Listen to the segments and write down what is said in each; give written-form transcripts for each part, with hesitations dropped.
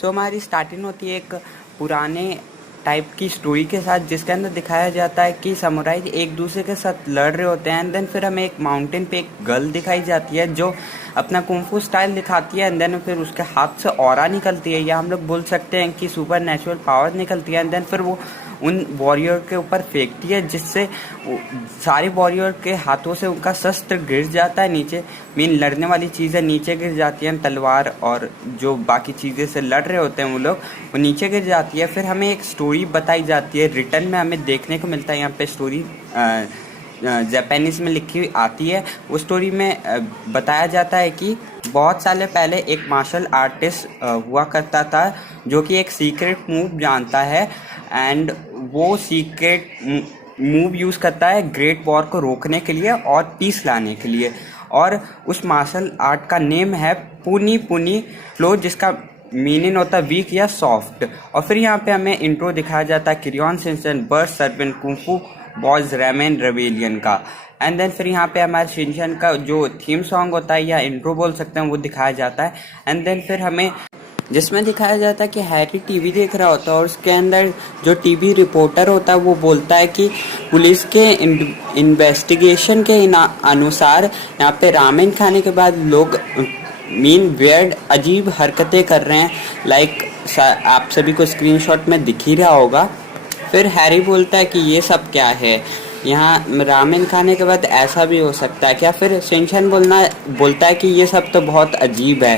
सो हमारी स्टार्टिंग होती है एक पुराने टाइप की स्टोरी के साथ, जिसके अंदर दिखाया जाता है कि समुराई एक दूसरे के साथ लड़ रहे होते हैं। एंड देन फिर हमें एक माउंटेन पे एक गर्ल दिखाई जाती है जो अपना कुंफू स्टाइल दिखाती है। एंड देन फिर उसके हाथ से ऑरा निकलती है, या हम लोग बोल सकते हैं कि सुपर नेचुरल पावर निकलती है। एंड देन फिर वो उन वॉरियर के ऊपर फेंकती है, जिससे सारे वॉरियर के हाथों से उनका शस्त्र गिर जाता है नीचे। मेन लड़ने वाली चीज़ें नीचे गिर जाती हैं, तलवार और जो बाकी चीज़ें से लड़ रहे होते हैं वो लोग, वो नीचे गिर जाती है। फिर हमें एक स्टोरी बताई जाती है, रिटर्न में हमें देखने को मिलता है। यहाँ पे स्टोरी जापानीज़ में लिखी हुई आती है। वो स्टोरी में बताया जाता है कि बहुत साल पहले एक मार्शल आर्टिस्ट हुआ करता था, जो कि एक सीक्रेट मूव जानता है। एंड वो सीक्रेट मूव यूज़ करता है ग्रेट वॉर को रोकने के लिए और पीस लाने के लिए। और उस मार्शल आर्ट का नेम है पुनी पुनी फ्लो, जिसका मीनिंग होता है वीक या सॉफ्ट। और फिर यहाँ पे हमें इंट्रो दिखाया जाता है Crayon Shinchan burst serpent kung fu boys ramen rebellion का। एंड देन फिर यहाँ पे हमारे शिनचैन का जो थीम सॉन्ग होता है या इंट्रो बोल सकते हैं, वो दिखाया जाता है। एंड देन फिर हमें जिसमें दिखाया जाता है कि हैरी टीवी देख रहा होता है, और उसके अंदर जो टीवी रिपोर्टर होता है वो बोलता है कि पुलिस के इन्वेस्टिगेशन के अनुसार यहाँ पे रामेन खाने के बाद लोग मीन वियर्ड अजीब हरकतें कर रहे हैं। लाइक आप सभी को स्क्रीनशॉट में दिख ही रहा होगा। फिर हैरी बोलता है कि ये सब क्या है, यहाँ रामेन खाने के बाद ऐसा भी हो सकता है क्या। फिर शिनचैन बोलता है कि ये सब तो बहुत अजीब है।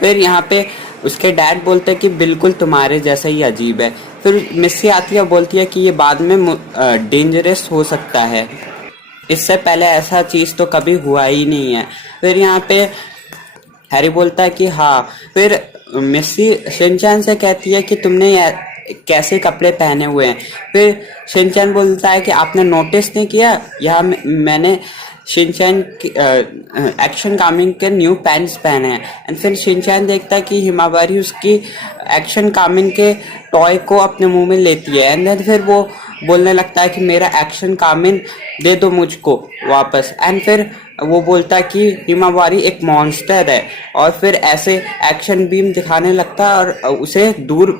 फिर यहाँ पे उसके डैड बोलते हैं कि बिल्कुल तुम्हारे जैसा ही अजीब है। फिर मिस्सी आती है, बोलती है कि ये बाद में डेंजरस हो सकता है, इससे पहले ऐसा चीज़ तो कभी हुआ ही नहीं है। फिर यहाँ पे हैरी बोलता है कि हाँ। फिर मिस्सी शिनचैन से कहती है कि तुमने कैसे कपड़े पहने हुए हैं। फिर शिनचैन बोलता है कि आपने नोटिस नहीं किया, यहाँ मैंने शिनचैन एक्शन कामिंग के न्यू पैंट्स पहने हैं। एंड फिर शिनचैन देखता है कि हिमावारी उसकी एक्शन कामिंग के टॉय को अपने मुंह में लेती है। एंड देन फिर वो बोलने लगता है कि मेरा एक्शन कामिन दे दो मुझको वापस। एंड फिर वो बोलता है कि हिमावारी एक मॉन्स्टर है, और फिर ऐसे एक्शन बीम दिखाने लगता है और उसे दूर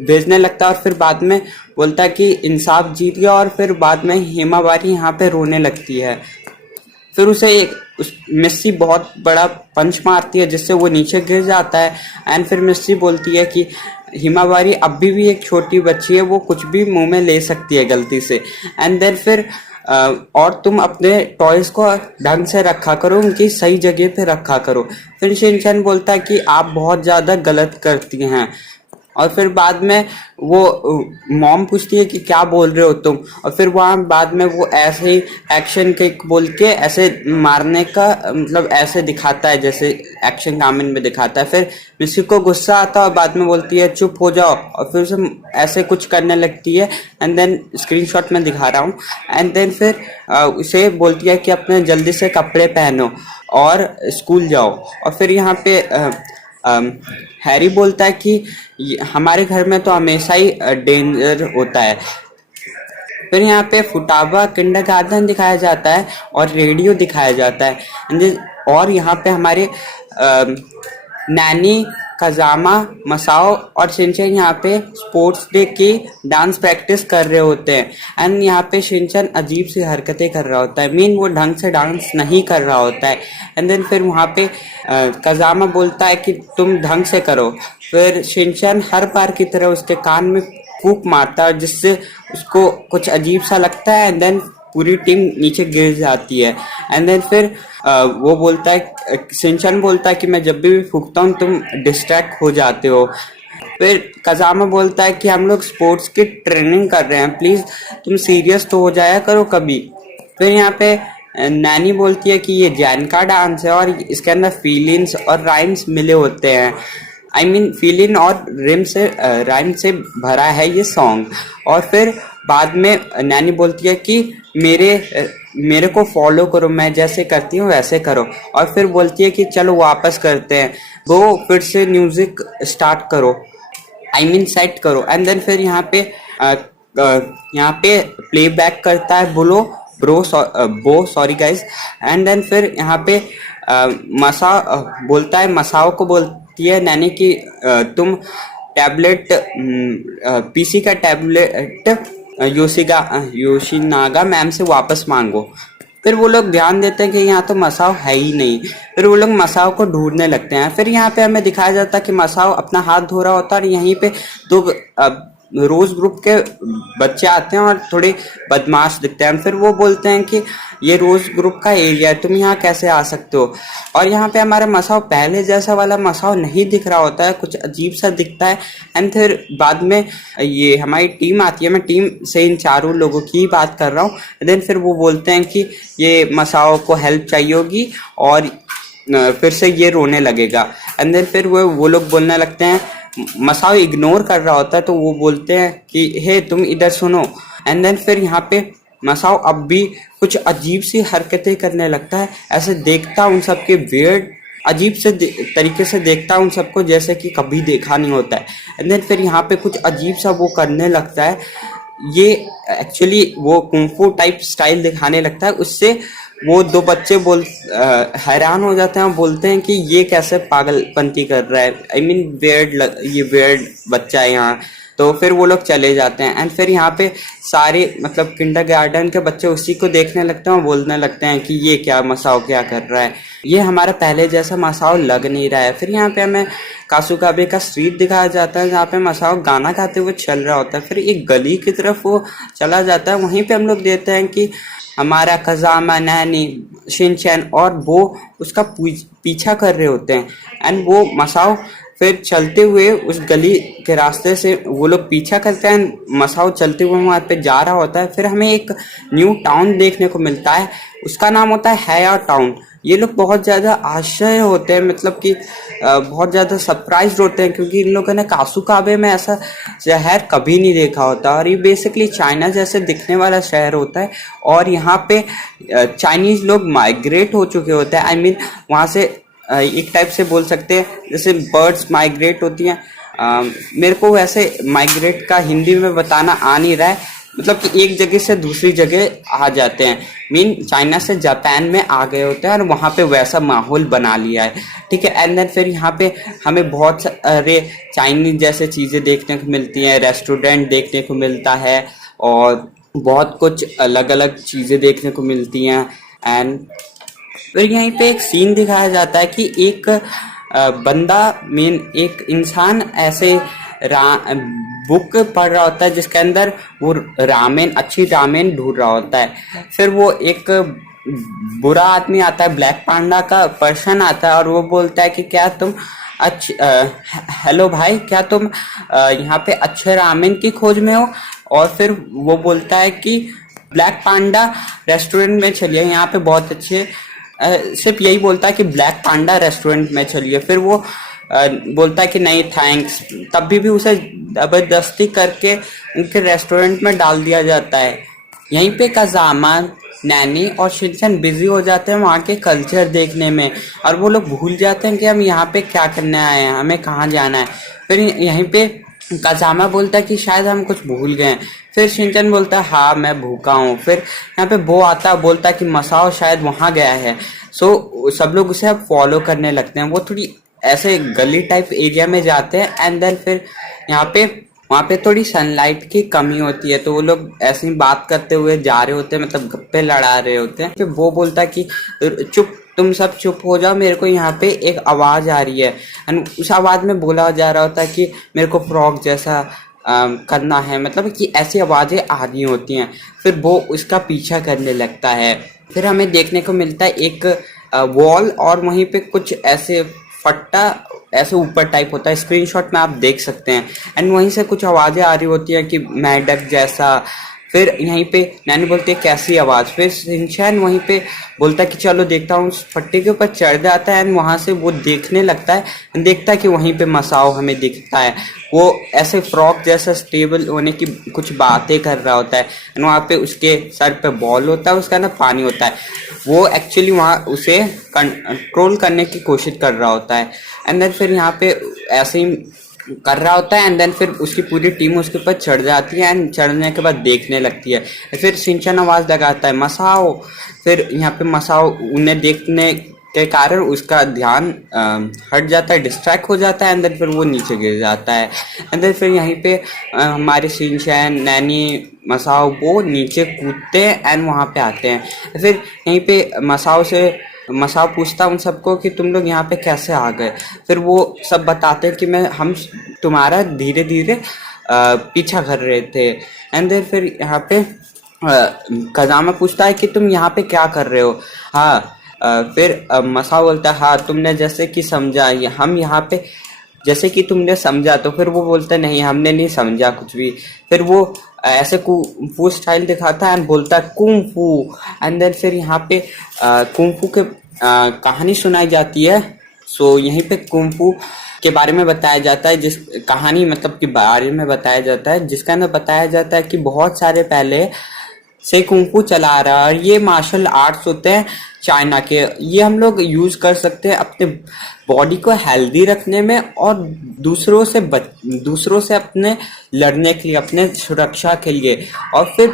भेजने लगता है। और फिर बाद में बोलता है कि इंसाफ जीत गया। और फिर बाद में हिमावारी यहाँ पे रोने लगती है। फिर उसे मिस्सी बहुत बड़ा पंच मारती है, जिससे वो नीचे गिर जाता है। एंड फिर मिस्सी बोलती है कि हिमावारी अभी भी एक छोटी बच्ची है, वो कुछ भी मुंह में ले सकती है गलती से। एंड देन फिर और तुम अपने टॉयज को ढंग से रखा करो, उनकी सही जगह पे रखा करो। फिर शिनचैन बोलता है कि आप बहुत ज़्यादा गलत करती हैं। और फिर बाद में वो मॉम पूछती है कि क्या बोल रहे हो तुम। और फिर वहाँ बाद में वो ऐसे ही एक्शन किक बोल के ऐसे मारने का मतलब ऐसे दिखाता है जैसे एक्शन कामिन में दिखाता है। फिर मिस्सी को गुस्सा आता है और बाद में बोलती है चुप हो जाओ, और फिर उसे ऐसे कुछ करने लगती है। एंड देन स्क्रीनशॉट में दिखा रहा हूँ। एंड देन फिर उसे बोलती है कि अपने जल्दी से कपड़े पहनो और स्कूल जाओ। और फिर यहाँ पे हैरी बोलता है कि हमारे घर में तो हमेशा ही डेंजर होता है। फिर यहाँ पे फुटाबा किंडरगार्टन दिखाया जाता है और रेडियो दिखाया जाता है। और यहाँ पे हमारे नैनी कजामा मसाओ और शिनचैन यहाँ पे स्पोर्ट्स डे की डांस प्रैक्टिस कर रहे होते हैं। एंड यहाँ पे शिनचैन अजीब सी हरकतें कर रहा होता है, मीन वो ढंग से डांस नहीं कर रहा होता है। एंड देन फिर वहाँ पे कजामा बोलता है कि तुम ढंग से करो। फिर शिनचैन हर बार की तरह उसके कान में फूंक मारता है, जिससे उसको कुछ अजीब सा लगता है। एंड देन पूरी टीम नीचे गिर जाती है। एंड देन फिर वो बोलता है, शिनचैन बोलता है कि मैं जब भी फूंकता हूँ तुम डिस्ट्रैक्ट हो जाते हो। फिर कजामा बोलता है कि हम लोग स्पोर्ट्स की ट्रेनिंग कर रहे हैं, प्लीज तुम सीरियस तो हो जाया करो कभी। फिर यहाँ पे नैनी बोलती है कि ये जैन का डांस है और इसके अंदर फीलिंग्स और राइम्स मिले होते हैं। आई मीन फीलिंग और राइम से भरा है ये सॉन्ग। और फिर बाद में नैनी बोलती है कि मेरे को फॉलो करो, मैं जैसे करती हूँ वैसे करो। और फिर बोलती है कि चलो वापस करते हैं, वो फिर से म्यूजिक स्टार्ट करो, आई मीन सेट करो। एंड देन फिर यहाँ पे प्लेबैक करता है बो सॉरी गाइज। एंड देन फिर यहाँ पे बोलता है मसाओ को कहती है नैनी कि तुम टैबलेट पीसी का टैबलेट योशिनागा मैम से वापस मांगो। फिर वो लोग ध्यान देते हैं कि यहाँ तो मसाओ है ही नहीं। फिर वो लोग मसाओ को ढूंढने लगते हैं। फिर यहाँ पे हमें दिखाया जाता है कि मसाओ अपना हाथ धो रहा होता है और यहीं पे दो रोज ग्रुप के बच्चे आते हैं और थोड़े बदमाश दिखते हैं। फिर वो बोलते हैं कि ये रोज ग्रुप का एरिया है, तुम यहाँ कैसे आ सकते हो। और यहाँ पे हमारा मसाओ पहले जैसा वाला मसाओ नहीं दिख रहा होता है, कुछ अजीब सा दिखता है। एंड फिर बाद में ये हमारी टीम आती है, मैं टीम से इन चारों लोगों की ही बात कर रहा हूँ। देन फिर वो बोलते हैं कि ये मसाओ को हेल्प चाहिए होगी और फिर से ये रोने लगेगा। एंड देन फिर वो लोग बोलने लगते हैं, मसाओ इग्नोर कर रहा होता है तो वो बोलते हैं कि हे तुम इधर सुनो। एंड देन फिर यहाँ पे मसाओ अब भी कुछ अजीब सी हरकतें करने लगता है, ऐसे देखता उन सबके वियर्ड अजीब से तरीके से देखता उन सबको जैसे कि कभी देखा नहीं होता है। एंड देन फिर यहाँ पे कुछ अजीब सा वो करने लगता है, ये एक्चुअली वो कुंफू टाइप स्टाइल दिखाने लगता है। उससे वो दो बच्चे हैरान हो जाते हैं और बोलते हैं कि ये कैसे पागलपंती कर रहा है, आई मीन वेयर्ड, ये वेयर्ड बच्चा है यहाँ। तो फिर वो लोग चले जाते हैं। एंड फिर यहाँ पे सारे मतलब किंडरगार्टन के बच्चे उसी को देखने लगते हैं और बोलने लगते हैं कि ये क्या मसाओ क्या कर रहा है, ये हमारा पहले जैसा मसाओ लग नहीं रहा है। फिर यहाँ पे हमें कासुकाबे का स्ट्रीट दिखाया जाता है जहाँ पे मसाओ गाना गाते हुए चल रहा होता है। फिर एक गली की तरफ वो चला जाता है, वहीं पे हम लोग देखते हैं कि हमारा कजामा, नैनी, शिनचैन और वो उसका पीछा कर रहे होते हैं। एंड वो मसाओ फिर चलते हुए उस गली के रास्ते से वो लोग पीछा करते हैं, मसाओ चलते हुए वहाँ पे जा रहा होता है। फिर हमें एक न्यू टाउन देखने को मिलता है, उसका नाम होता है हैया टाउन। ये लोग बहुत ज़्यादा आश्चर्य होते हैं, मतलब कि बहुत ज़्यादा सरप्राइज होते हैं क्योंकि इन लोगों ने कासुकाबे में ऐसा शहर कभी नहीं देखा होता। और ये बेसिकली चाइना जैसे दिखने वाला शहर होता है और यहाँ पे चाइनीज़ लोग माइग्रेट हो चुके होते हैं। आई मीन वहाँ से एक टाइप से बोल सकते हैं जैसे बर्ड्स माइग्रेट होती हैं। मेरे को वैसे माइग्रेट का हिंदी में बताना आ नहीं रहा है, मतलब कि एक जगह से दूसरी जगह आ जाते हैं, मीन चाइना से जापान में आ गए होते हैं और वहाँ पे वैसा माहौल बना लिया है, ठीक है। एंड देन फिर यहाँ पे हमें बहुत सारे चाइनीज जैसे चीज़ें देखने को मिलती हैं, रेस्टोरेंट देखने को मिलता है और बहुत कुछ अलग अलग चीज़ें देखने को मिलती हैं। एंड फिर यहीं पे एक सीन दिखाया जाता है कि एक बंदा मीन एक इंसान ऐसे बुक पढ़ रहा होता है जिसके अंदर वो रामेन, अच्छी रामेन ढूंढ रहा होता है। फिर वो एक बुरा आदमी आता है, ब्लैक पांडा का पर्सन आता है और वो बोलता है कि क्या तुम हेलो भाई, क्या तुम यहाँ पे अच्छे रामेन की खोज में हो। और फिर वो बोलता है कि ब्लैक पांडा रेस्टोरेंट में चलिए, यहाँ पे बहुत अच्छे सिर्फ यही बोलता है कि ब्लैक पांडा रेस्टोरेंट में चलिए। फिर वो बोलता है कि नहीं थैंक्स, तब भी उसे जबरदस्ती करके उनके रेस्टोरेंट में डाल दिया जाता है। यहीं पे काजामा, नैनी और शिनचैन बिजी हो जाते हैं वहाँ के कल्चर देखने में और वो लोग भूल जाते हैं कि हम यहाँ पे क्या करने आए हैं, हमें कहाँ जाना है। फिर यहीं पे काजामा बोलता है कि शायद हम कुछ भूल गए हैं। फिर शिनचैन बोलता है हाँ मैं भूखा हूँ। फिर यहाँ पे बो आता है, बोलता है कि मसाओ शायद वहाँ गया है। सो सब लोग उसे अब फॉलो करने लगते हैं। वो थोड़ी ऐसे गली टाइप एरिया में जाते हैं एंड देन फिर यहाँ पे वहाँ पे थोड़ी सनलाइट की कमी होती है तो वो लोग ऐसे ही बात करते हुए जा रहे होते हैं, मतलब गप्पे लड़ा रहे होते हैं। फिर वो बोलता है कि चुप, तुम सब चुप हो जाओ, मेरे को यहाँ पे एक आवाज़ आ रही है। एंड उस आवाज़ में बोला जा रहा होता है कि मेरे को फ्रॉग जैसा करना है, मतलब कि ऐसी आवाज़ें आ रही होती हैं। फिर वो उसका पीछा करने लगता है। फिर हमें देखने को मिलता है एक वॉल और वहीं पे कुछ ऐसे फट्टा ऐसे ऊपर टाइप होता है, स्क्रीनशॉट में आप देख सकते हैं। एंड वहीं से कुछ आवाज़ें आ रही होती हैं कि मैडक जैसा। फिर यहीं पे नैनी बोलती है कैसी आवाज़। फिर शिनचैन वहीं पे बोलता है कि चलो देखता हूँ, उस फट्टे के ऊपर चढ़ जाता है एंड वहाँ से वो देखने लगता है, देखता है कि वहीं पे मसाओ हमें दिखता है। वो ऐसे फ्रॉक जैसा स्टेबल होने की कुछ बातें कर रहा होता है एंड वहाँ पे उसके सर पे बॉल होता है, उसका ना पानी होता है। वो एक्चुअली वहाँ उसे कंट्रोल करने की कोशिश कर रहा होता है। एंड देन फिर यहाँ पे ऐसे ही कर रहा होता है एंड देन फिर उसकी पूरी टीम उसके ऊपर चढ़ जाती है एंड चढ़ने के बाद देखने लगती है। फिर शिनचैन आवाज़ लगाता है मसाओ। फिर यहाँ पे मसाओ उन्हें देखने के कारण उसका ध्यान हट जाता है, डिस्ट्रैक्ट हो जाता है, एंड देन फिर वो नीचे गिर जाता है। एंड देन फिर यहीं पे हमारे शिनचैन, नैनी, मसाओ वो नीचे कूदते हैं एंड वहाँ पे आते हैं। फिर यहीं पे मसाओ पूछता उन सबको कि तुम लोग यहाँ पे कैसे आ गए। फिर वो सब बताते हैं कि हम तुम्हारा धीरे धीरे पीछा कर रहे थे। एंड देन फिर यहाँ पे कजामा पूछता है कि तुम यहाँ पे क्या कर रहे हो। हाँ, फिर मसाओ बोलता है हाँ तुमने जैसे कि समझा, हम यहाँ पे जैसे कि तुमने समझा। तो फिर वो बोलता है नहीं, हमने नहीं समझा कुछ भी। फिर वो ऐसे कुंफू स्टाइल दिखाता है एंड बोलता है कुंफू। एंड देन फिर यहाँ पे कुंफू के कहानी सुनाई जाती है। सो यहीं पे कुंफू के बारे में बताया जाता है, जिस कहानी मतलब के बारे में बताया जाता है, जिसका अंदर बताया जाता है कि बहुत सारे पहले से कुंफू चला आ रहा है। और ये मार्शल आर्ट्स होते हैं चाइना के। ये हम लोग यूज कर सकते हैं अपने बॉडी को हेल्दी रखने में और दूसरों से अपने लड़ने के लिए, अपने सुरक्षा के लिए। और फिर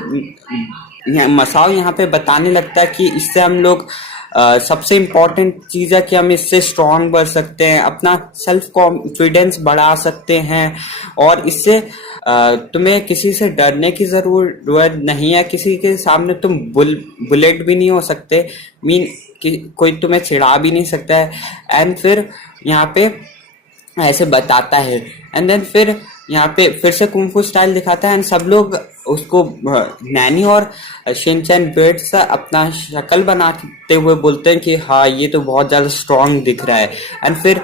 मसाओ यहाँ पे बताने लगता है कि इससे हम लोग सबसे इम्पोर्टेंट चीज़ है कि हम इससे स्ट्रांग बन सकते हैं, अपना सेल्फ कॉन्फिडेंस बढ़ा सकते हैं। और इससे तुम्हें किसी से डरने की ज़रूरत नहीं है, किसी के सामने तुम बुलेट भी नहीं हो सकते, मीन कि कोई तुम्हें चिढ़ा भी नहीं सकता है। एंड फिर यहाँ पे ऐसे बताता है। एंड देन फिर यहाँ पे फिर से कुंफू स्टाइल दिखाता है एंड सब लोग उसको नैनी और शिनचैन बेड से अपना शक्ल बनाते हुए बोलते हैं कि हाँ ये तो बहुत ज़्यादा स्ट्रांग दिख रहा है। एंड फिर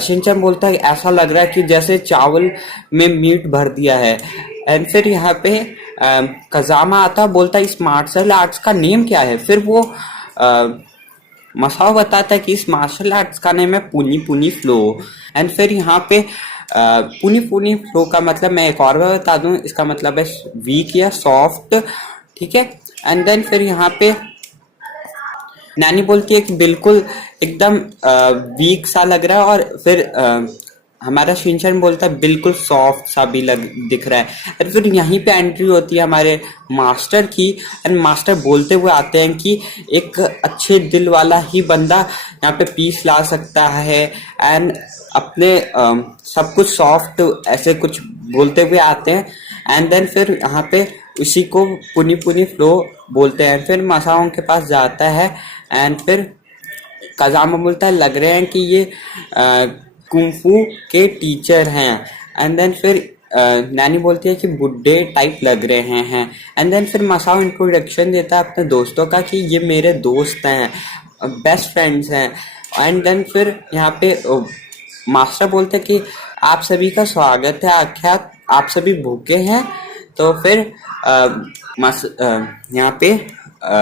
शिनचैन बोलता है ऐसा लग रहा है कि जैसे चावल में मीट भर दिया है। एंड फिर यहाँ पे कजामा आता बोलता है इस मार्शल आर्ट्स का नेम क्या है। फिर वो मसाओ बताता है कि इस मार्शल आर्ट्स का नेम है पुनी पुनी फ्लो। एंड फिर यहाँ पे पुनी पुनी फ्लो का मतलब मैं एक और बार बता दूं, इसका मतलब है वीक या सॉफ्ट, ठीक है। एंड देन फिर यहाँ पे नैनी बोलती है कि बिल्कुल एकदम वीक सा लग रहा है। और फिर हमारा शिनचैन बोलता है बिल्कुल सॉफ्ट सा भी दिख रहा है। और फिर यहीं पे एंट्री होती है हमारे मास्टर की। एंड मास्टर बोलते हुए आते हैं कि एक अच्छे दिल वाला ही बंदा यहाँ पे पीस ला सकता है एंड अपने सब कुछ सॉफ्ट ऐसे कुछ बोलते हुए आते हैं। एंड देन फिर यहाँ पे उसी को पुनी पुनी फ्लो बोलते हैं। फिर मसाओ के पास जाता है एंड फिर कजामा बोलता है लग रहे हैं कि ये कुंफू के टीचर हैं। एंड देन फिर नैनी बोलती है कि बुड्ढे टाइप लग रहे हैं। एंड देन फिर मसाओ इंट्रोडक्शन देता है अपने दोस्तों का कि ये मेरे दोस्त हैं, बेस्ट फ्रेंड्स हैं। एंड देन फिर यहाँ पे मास्टर बोलते हैं कि आप सभी का स्वागत है, क्या आप सभी भूखे हैं। तो फिर यहाँ पे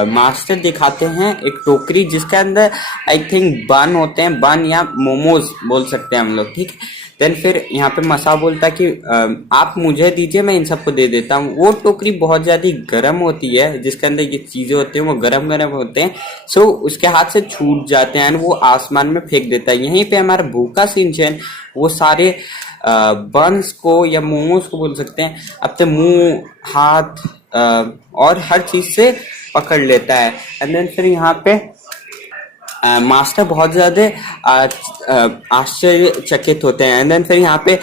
मास्टर दिखाते हैं एक टोकरी जिसके अंदर आई थिंक बन होते हैं, बन या मोमोज बोल सकते हैं हम लोग, ठीक है। देन फिर यहाँ पे मसाओ बोलता है कि आप मुझे दीजिए, मैं इन सबको दे देता हूँ। वो टोकरी बहुत ज़्यादा गर्म होती है, जिसके अंदर ये चीज़ें होती हैं वो गरम गरम होते हैं। सो उसके हाथ से छूट जाते हैं, वो आसमान में फेंक देता है। यहीं पे हमारा भूखा शिनचैन वो सारे बंस को या मोमोज को बोल सकते हैं अपने मुंह, हाथ और हर चीज़ से पकड़ लेता है। एंड देन फिर यहाँ पे मास्टर बहुत ज़्यादा आश्चर्यचकित होते हैं। एंड देन फिर यहाँ पे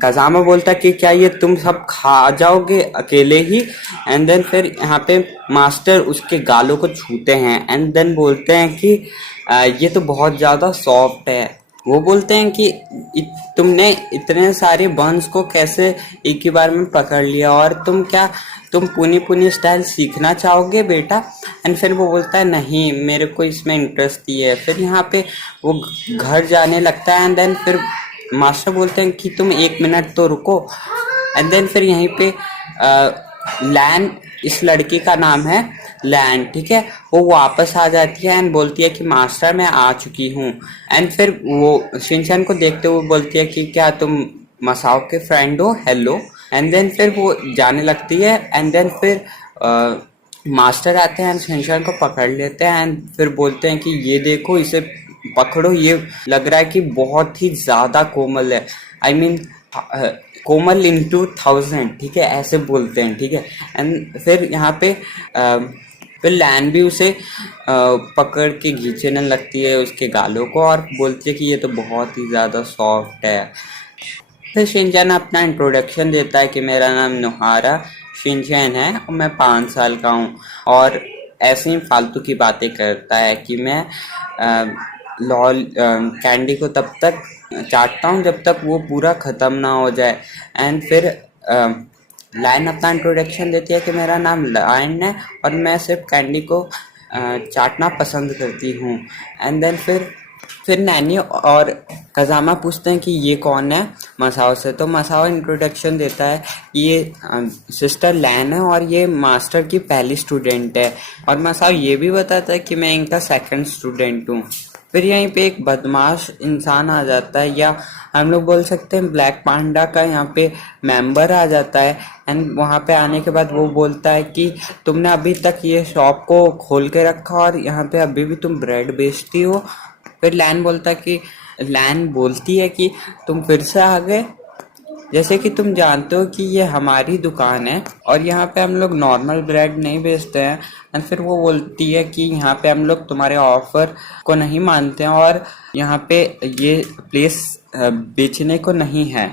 कजामा बोलता है कि क्या ये तुम सब खा जाओगे अकेले ही। एंड देन फिर यहाँ पे मास्टर उसके गालों को छूते हैं एंड देन बोलते हैं कि ये तो बहुत ज़्यादा सॉफ्ट है। वो बोलते हैं कि तुमने इतने सारे बंस को कैसे एक ही बार में पकड़ लिया, और तुम पुनी पुनी स्टाइल सीखना चाहोगे बेटा। एंड फिर वो बोलता है नहीं, मेरे को इसमें इंटरेस्ट ही है। फिर यहाँ पे वो घर जाने लगता है। एंड देन फिर मास्टर बोलते हैं कि तुम 1 मिनट तो रुको। एंड देन फिर यहीं पे लैन, इस लड़की का नाम है लैन, ठीक है, वो वापस आ जाती है एंड बोलती है कि मास्टर मैं आ चुकी हूँ। एंड फिर वो शिनचैन को देखते हुए बोलती है कि क्या तुम मसाओ के फ्रेंड हो, हेलो। एंड देन फिर वो जाने लगती है। एंड देन फिर मास्टर आते हैं एंड शिनचैन को पकड़ लेते हैं एंड फिर बोलते हैं कि ये देखो, इसे पकड़ो, ये लग रहा है कि बहुत ही ज़्यादा कोमल है, आई मीन कोमल इंटू 1000, ठीक है, ऐसे बोलते हैं, ठीक है। एंड फिर यहाँ पे फिर लैन भी उसे पकड़ के खींचने लगती है उसके गालों को और बोलती है कि ये तो बहुत ही ज़्यादा सॉफ्ट है। फिर शिनचैन अपना इंट्रोडक्शन देता है कि मेरा नाम नोहारा शिनचैन है और मैं 5 साल का हूँ, और ऐसे ही फालतू की बातें करता है कि मैं लॉल कैंडी को तब तक चाटता हूँ जब तक वो पूरा ख़त्म ना हो जाए। एंड फिर लाइन अपना इंट्रोडक्शन देती है कि मेरा नाम लाइन है और मैं सिर्फ कैंडी को चाटना पसंद करती हूँ। एंड देन फिर नैनी और कज़ामा पूछते हैं कि ये कौन है मसाओ से, तो मसाओ इंट्रोडक्शन देता है कि ये सिस्टर लैन है और ये मास्टर की पहली स्टूडेंट है, और मसाओ ये भी बताता है कि मैं इनका सेकंड स्टूडेंट हूँ। फिर यहीं पे एक बदमाश इंसान आ जाता है, या हम लोग बोल सकते हैं ब्लैक पांडा का यहाँ पे मेंबर आ जाता है। एंड वहाँ पे आने के बाद वो बोलता है कि तुमने अभी तक ये शॉप को खोल के रखा और यहाँ पे अभी भी तुम ब्रेड बेचती हो। फिर लैन बोलती है कि तुम फिर से आ गए, जैसे कि तुम जानते हो कि ये हमारी दुकान है और यहाँ पे हम लोग नॉर्मल ब्रेड नहीं बेचते हैं। एंड फिर वो बोलती है कि यहाँ पे हम लोग तुम्हारे ऑफर को नहीं मानते हैं और यहाँ पे ये प्लेस बेचने को नहीं है।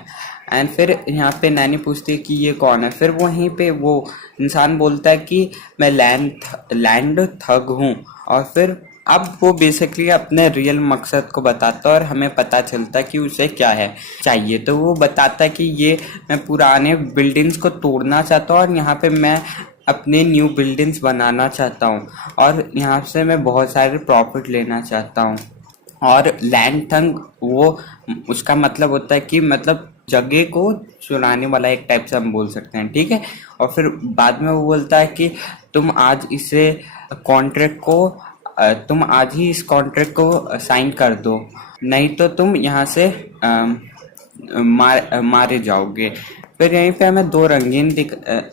एंड फिर यहाँ पे नैनी पूछती है कि ये कौन है, फिर वहीं पे वो इंसान बोलता है कि मैं लैंड थग हूँ, और फिर अब वो बेसिकली अपने रियल मकसद को बताता है और हमें पता चलता है कि उसे क्या है चाहिए। तो वो बताता है कि ये मैं पुराने बिल्डिंग्स को तोड़ना चाहता हूँ और यहाँ पे मैं अपने न्यू बिल्डिंग्स बनाना चाहता हूँ और यहाँ से मैं बहुत सारे प्रॉफिट लेना चाहता हूँ। और लैंड थंग वो उसका मतलब होता है कि मतलब जगह को चुराने वाला, एक टाइप से हम बोल सकते हैं, ठीक है। और फिर बाद में वो बोलता है कि तुम आज ही इस कॉन्ट्रैक्ट को साइन कर दो, नहीं तो तुम यहाँ से मारे जाओगे। फिर यहीं पे हमें दो रंगीन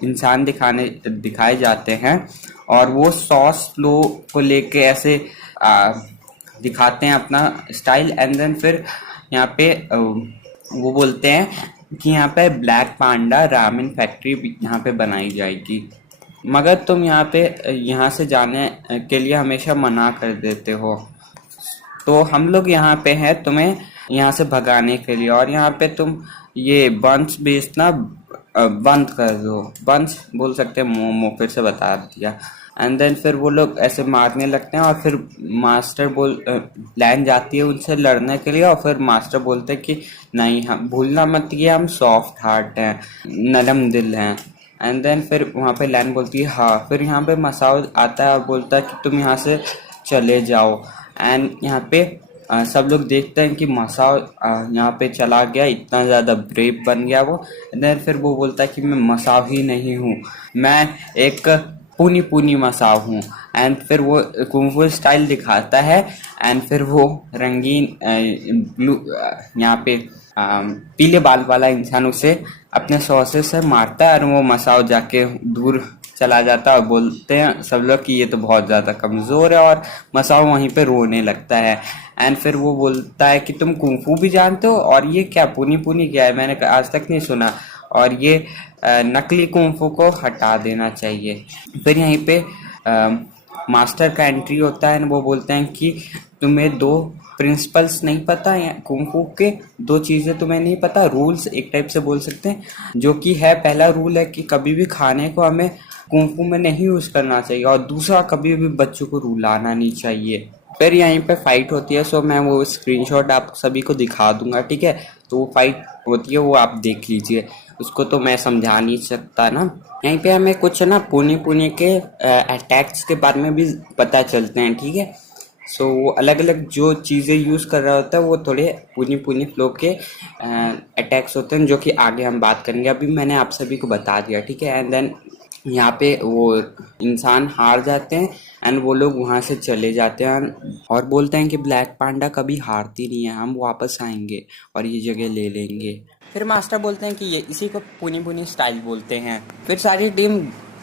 इंसान दिखाए जाते हैं और वो सॉस लो को लेके ऐसे दिखाते हैं अपना स्टाइल। एंड देन फिर यहाँ पे वो बोलते हैं कि यहाँ पे ब्लैक पांडा रामेन फैक्ट्री यहाँ पे बनाई जाएगी, मगर तुम यहाँ से जाने के लिए हमेशा मना कर देते हो, तो हम लोग यहाँ पे हैं तुम्हें यहाँ से भगाने के लिए, और यहाँ पे तुम ये बंस बेचना बंद कर दो। बंस बोल सकते हैं मोमो, फिर से बता दिया। एंड देन फिर वो लोग ऐसे मारने लगते हैं और फिर लैन जाती है उनसे लड़ने के लिए, और फिर मास्टर बोलते हैं कि नहीं, हम भूलना मत कि हम सॉफ्ट हार्ट हैं, नरम दिल हैं। एंड देन फिर वहाँ पे लैन बोलती है हाँ। फिर यहाँ पे मसाओ आता है और बोलता है कि तुम यहाँ से चले जाओ। एंड यहाँ पे सब लोग देखते हैं कि मसाओ यहाँ पे चला गया, इतना ज़्यादा ब्रेव बन गया वो। देन फिर वो बोलता है कि मैं मसाओ ही नहीं हूँ, मैं एक पुनी मसाओ हूँ। एंड फिर वो कुंफू स्टाइल दिखाता है। एंड फिर वो रंगीन ब्लू यहाँ पे पीले बाल वाला इंसान उसे अपने सौसे से मारता है और वो मसाओ जाके दूर चला जाता है और बोलते हैं सब लोग कि ये तो बहुत ज़्यादा कमज़ोर है, और मसाओ वहीं पे रोने लगता है। एंड फिर वो बोलता है कि तुम कुंफू भी जानते हो, और ये क्या पुनी क्या है, मैंने आज तक नहीं सुना, और ये नकली कुंफू को हटा देना चाहिए। फिर यहीं पे मास्टर का एंट्री होता है। वो बोलते हैं कि तुम्हें दो प्रिंसिपल्स नहीं पता, या कुंफू के दो चीज़ें तुम्हें नहीं पता, रूल्स एक टाइप से बोल सकते हैं, जो कि है पहला रूल है कि कभी भी खाने को हमें कुंफू में नहीं यूज़ करना चाहिए, और दूसरा कभी भी बच्चों को रुलाना नहीं चाहिए। फिर यहीं पे फाइट होती है, सो मैं वो स्क्रीनशॉट आप सभी को दिखा दूंगा, ठीक है। तो वो फाइट होती है, वो आप देख लीजिए, उसको तो मैं समझा नहीं सकता ना। यहीं पे हमें कुछ ना पुनी के अटैक्स के बारे में भी पता चलते हैं, ठीक है। सो वो अलग अलग जो चीज़ें यूज़ कर रहा होता है वो थोड़े पुनी फ्लो के अटैक्स होते हैं, जो कि आगे हम बात करेंगे, अभी मैंने आप सभी को बता दिया, ठीक है। एंड देन यहाँ पे वो इंसान हार जाते हैं एंड वो लोग वहाँ से चले जाते हैं और बोलते हैं कि ब्लैक पांडा कभी हारती नहीं है, हम वापस आएंगे और ये जगह ले लेंगे। फिर मास्टर बोलते हैं कि ये इसी को पुनी स्टाइल बोलते हैं। फिर सारी टीम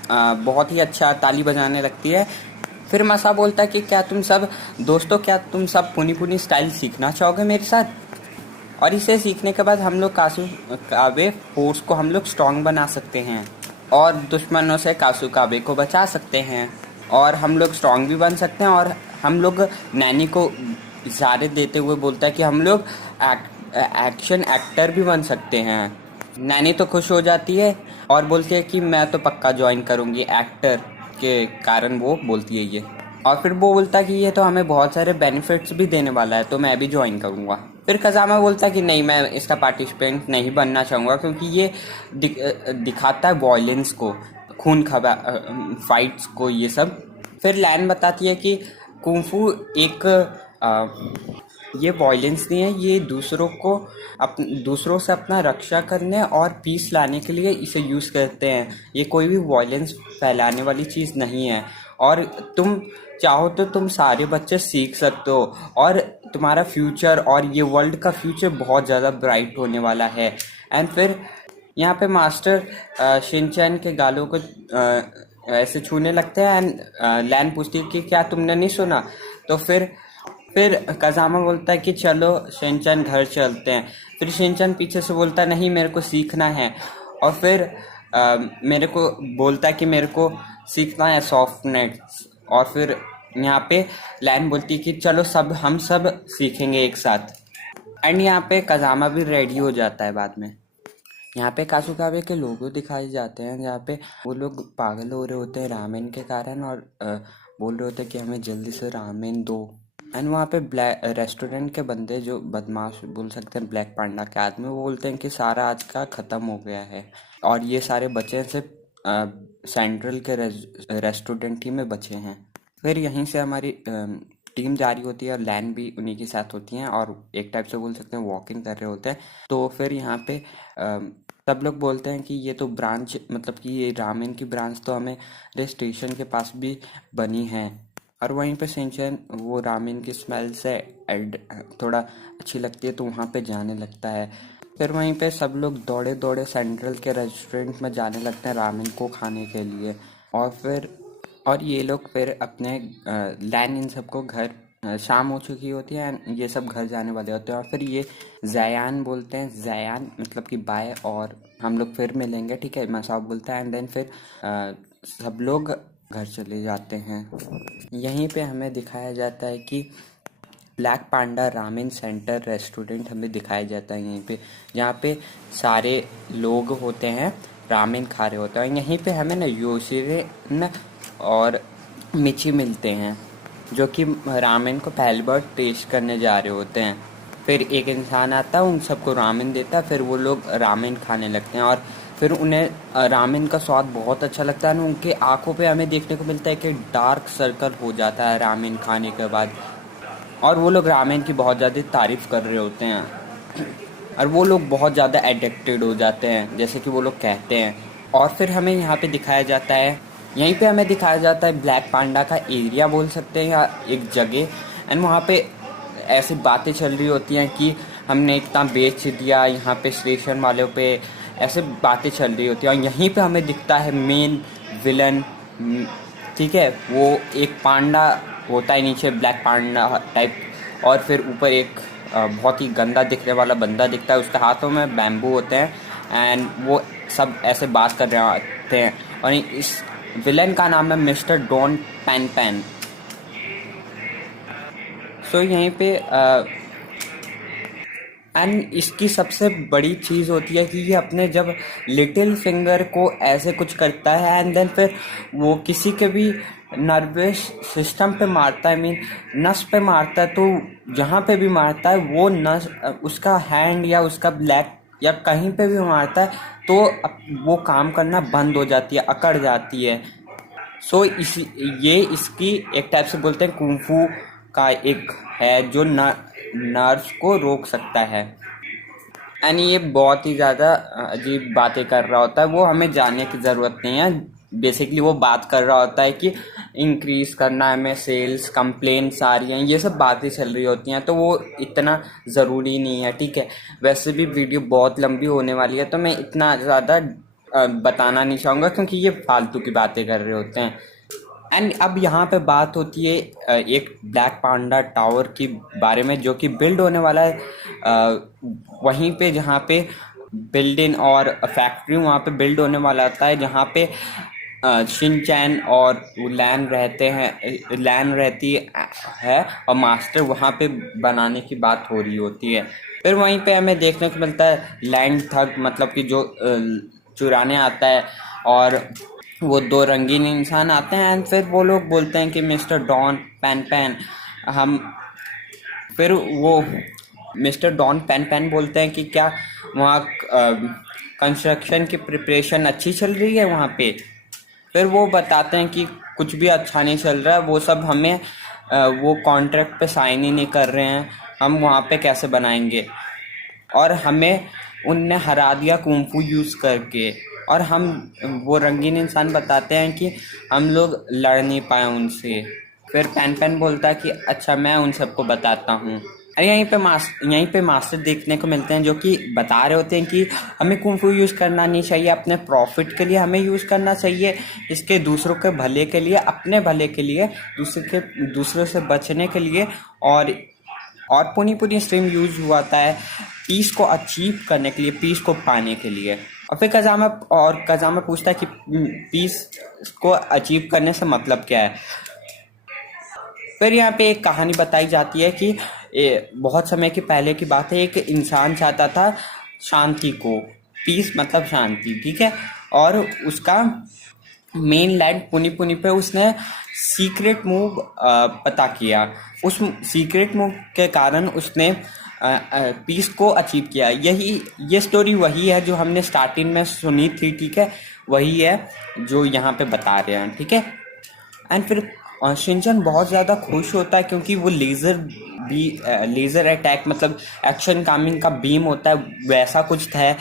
बहुत ही अच्छा ताली बजाने लगती है। फिर मसा बोलता है कि क्या तुम सब पुनी स्टाइल सीखना चाहोगे मेरे साथ, और इसे सीखने के बाद हम लोग कासुकाबे फोर्स को हम लोग स्ट्रॉन्ग बना सकते हैं और दुश्मनों से कासुकाबे को बचा सकते हैं। और हम लोग स्ट्रांग भी बन सकते हैं। और हम लोग नैनी को इशारे देते हुए बोलता है कि हम लोग एक्शन एक्टर भी बन सकते हैं। नैनी तो खुश हो जाती है और बोलती है कि मैं तो पक्का ज्वाइन करूँगी, एक्टर के कारण वो बोलती है ये। और फिर वो बोलता है कि ये तो हमें बहुत सारे बेनिफिट्स भी देने वाला है, तो मैं भी ज्वाइन करूँगा। फिर कज़ामा बोलता है कि नहीं, मैं इसका पार्टिसिपेंट नहीं बनना चाहूँगा, क्योंकि ये दिखाता है वॉयलेंस को, खून खबा फाइट्स को, ये सब। फिर लैन बताती है कि कुंफू एक ये वॉयलेंस नहीं है, ये दूसरों से अपना रक्षा करने और पीस लाने के लिए इसे यूज़ करते हैं। ये कोई भी वॉयलेंस फैलाने वाली चीज़ नहीं है। और तुम चाहो तो तुम सारे बच्चे सीख सकते हो, और तुम्हारा फ्यूचर और ये वर्ल्ड का फ्यूचर बहुत ज़्यादा ब्राइट होने वाला है। एंड फिर यहाँ पे मास्टर शिनचैन के गालों को ऐसे छूने लगते हैं। एंड लैन पूछती है कि क्या तुमने नहीं सुना? तो फिर कज़ामा बोलता है कि चलो शिनचैन घर चलते हैं। फिर शिनचैन पीछे से बोलता है नहीं, मेरे को सीखना है। और फिर मेरे को बोलता है कि मेरे को सीखना है सॉफ्टनेस। और फिर यहाँ पे लैन बोलती है कि चलो हम सब सीखेंगे एक साथ। एंड यहाँ पे कज़ामा भी रेडी हो जाता है बाद में। यहाँ पे कासुकाबे के लोगो दिखाए जाते हैं, जहाँ पे वो लोग पागल हो रहे होते हैं रामेन के कारण, और बोल रहे होते हैं कि हमें जल्दी से रामेन दो। एंड वहाँ पे ब्लैक रेस्टोरेंट के बंदे, जो बदमाश बोल सकते हैं, ब्लैक पांडा के आदमी, वो बोलते हैं कि सारा आज का ख़त्म हो गया है और ये सारे बचे सिर्फ सेंट्रल के रेस्टोरेंट ही में बचे हैं। फिर यहीं से हमारी टीम जारी होती है और लैन भी उन्हीं के साथ होती हैं, और एक टाइप से बोल सकते हैं वॉकिंग कर रहे होते हैं। तो फिर यहाँ पे सब लोग बोलते हैं कि ये तो ब्रांच, मतलब कि ये रामेन की ब्रांच तो हमें स्टेशन के पास भी बनी है। और वहीं पे शिनचैन वो रामेन की स्मेल से थोड़ा अच्छी लगती है, तो वहाँ पे जाने लगता है। फिर वहीं पे सब लोग दौड़े दौड़े सेंट्रल के रेस्टोरेंट में जाने लगते हैं रामेन को खाने के लिए। और ये लोग फिर अपने लैन इन सबको घर, शाम हो चुकी होती है, ये सब घर जाने वाले होते हैं। और फिर ये जयान बोलते हैं, जयान मतलब कि बाय, और हम लोग फिर मिलेंगे, ठीक है, मसाओ बोलता है। एंड देन फिर सब लोग घर चले जाते हैं। यहीं पे हमें दिखाया जाता है कि ब्लैक पांडा रामेन सेंटर रेस्टोरेंट हमें दिखाया जाता है यहीं पे, जहाँ पे सारे लोग होते हैं रामेन खा रहे होते हैं। यहीं पे हमें ना योशिरे और मिची मिलते हैं, जो कि रामेन को पहली बार टेस्ट करने जा रहे होते हैं। फिर एक इंसान आता है, उन सबको रामेन देता है, फिर वो लोग रामेन खाने लगते हैं। और फिर उन्हें रामेन का स्वाद बहुत अच्छा लगता है। उनके आंखों पे हमें देखने को मिलता है कि डार्क सर्कल हो जाता है रामेन खाने के बाद, और वो लोग रामेन की बहुत ज़्यादा तारीफ़ कर रहे होते हैं, और वो लोग बहुत ज़्यादा एडिक्टेड हो जाते हैं, जैसे कि वो लोग कहते हैं। और फिर हमें यहाँ पे दिखाया जाता है, यहीं पे हमें दिखाया जाता है ब्लैक पांडा का एरिया बोल सकते हैं, या एक जगह। एंड वहाँ पे ऐसी बातें चल रही होती हैं कि हमने इतना बेच दिया यहाँ पे स्टेशन वालों पे, ऐसे बातें चल रही होती हैं। और यहीं पे हमें दिखता है मेन विलन, ठीक है, वो एक पांडा होता है नीचे, ब्लैक पांडा टाइप, और फिर ऊपर एक बहुत ही गंदा दिखने वाला बंदा दिखता है, उसके हाथों में बैम्बू होते हैं। एंड वो सब ऐसे बात कर रहे होते हैं, और इस विलन का नाम है मिस्टर डॉन पैन पैन। सो यहीं पे एंड इसकी सबसे बड़ी चीज़ होती है कि ये अपने जब लिटिल फिंगर को ऐसे कुछ करता है, एंड देन फिर वो किसी के भी नर्वस सिस्टम पे मारता है, मीन नस पे मारता है, तो जहाँ पे भी मारता है वो नस, उसका हैंड या उसका ब्लैक या कहीं पे भी मारता है, तो वो काम करना बंद हो जाती है, अकड़ जाती है। सो ये इसकी एक टाइप से बोलते हैं कुंफू का एक है, जो नर्व्स को रोक सकता है। एंड ये बहुत ही ज़्यादा अजीब बातें कर रहा होता है, वो हमें जानने की ज़रूरत नहीं है। बेसिकली वो बात कर रहा होता है कि इंक्रीज करना है, हमें सेल्स, कंप्लेंट्स आ रही हैं, ये सब बातें चल रही होती हैं, तो वो इतना ज़रूरी नहीं है, ठीक है। वैसे भी वीडियो बहुत लंबी होने वाली है, तो मैं इतना ज़्यादा बताना नहीं चाहूँगा, क्योंकि ये फालतू की बातें कर रहे होते हैं। एंड अब यहाँ पे बात होती है एक ब्लैक पांडा टावर की बारे में, जो कि बिल्ड होने वाला है वहीं पे, जहाँ पे बिल्डिंग और फैक्ट्री वहाँ पे बिल्ड होने वाला होता है, जहाँ पे शिनचैन और लैन रहते हैं, लैन रहती है और मास्टर वहाँ पे बनाने की बात हो रही होती है। फिर वहीं पे हमें देखने को मिलता है लैंड थग, मतलब कि जो चुराने आता है, और वो दो रंगीन इंसान आते हैं एंड फिर वो लोग बोलते हैं कि मिस्टर डॉन पैन पैन हम, फिर वो मिस्टर डॉन पैन पैन बोलते हैं कि क्या वहाँ कंस्ट्रक्शन की प्रिपरेशन अच्छी चल रही है वहाँ पे। फिर वो बताते हैं कि कुछ भी अच्छा नहीं चल रहा है, वो सब हमें वो कॉन्ट्रैक्ट पे साइन ही नहीं कर रहे हैं, हम वहाँ पे कैसे बनाएंगे। और हमें उनने हरा दिया कुंफू यूज़ करके, और हम वो रंगीन इंसान बताते हैं कि हम लोग लड़ नहीं पाए उनसे। फिर पैन पैन बोलता है कि अच्छा मैं उन सबको बताता हूँ। यहीं पे मास्टर देखने को मिलते हैं जो कि बता रहे होते हैं कि हमें कुंफू यूज़ करना नहीं चाहिए, अपने प्रॉफिट के लिए हमें यूज़ करना चाहिए, इसके दूसरों के भले के लिए, अपने भले के लिए, दूसरों से बचने के लिए, और पूरी स्ट्रीम यूज हुआ है पीस को अचीव करने के लिए, पीस को पाने के लिए। और फिर कजामा पूछता है कि पीस को अचीव करने से मतलब क्या है। फिर यहाँ पे एक कहानी बताई जाती है कि बहुत समय के पहले की बात है, एक इंसान चाहता था शांति को, पीस मतलब शांति, ठीक है। और उसका मेन लैंड पुनी पे उसने सीक्रेट मूव पता किया। उस सीक्रेट मूव के कारण उसने पीस को अचीव किया। ये स्टोरी वही है जो हमने स्टार्टिंग में सुनी थी, ठीक है, वही है जो यहाँ पे बता रहे हैं, ठीक है। एंड फिर शिनचैन बहुत ज़्यादा खुश होता है क्योंकि वो लेज़र अटैक, मतलब एक्शन कामिंग का बीम होता है, वैसा कुछ है।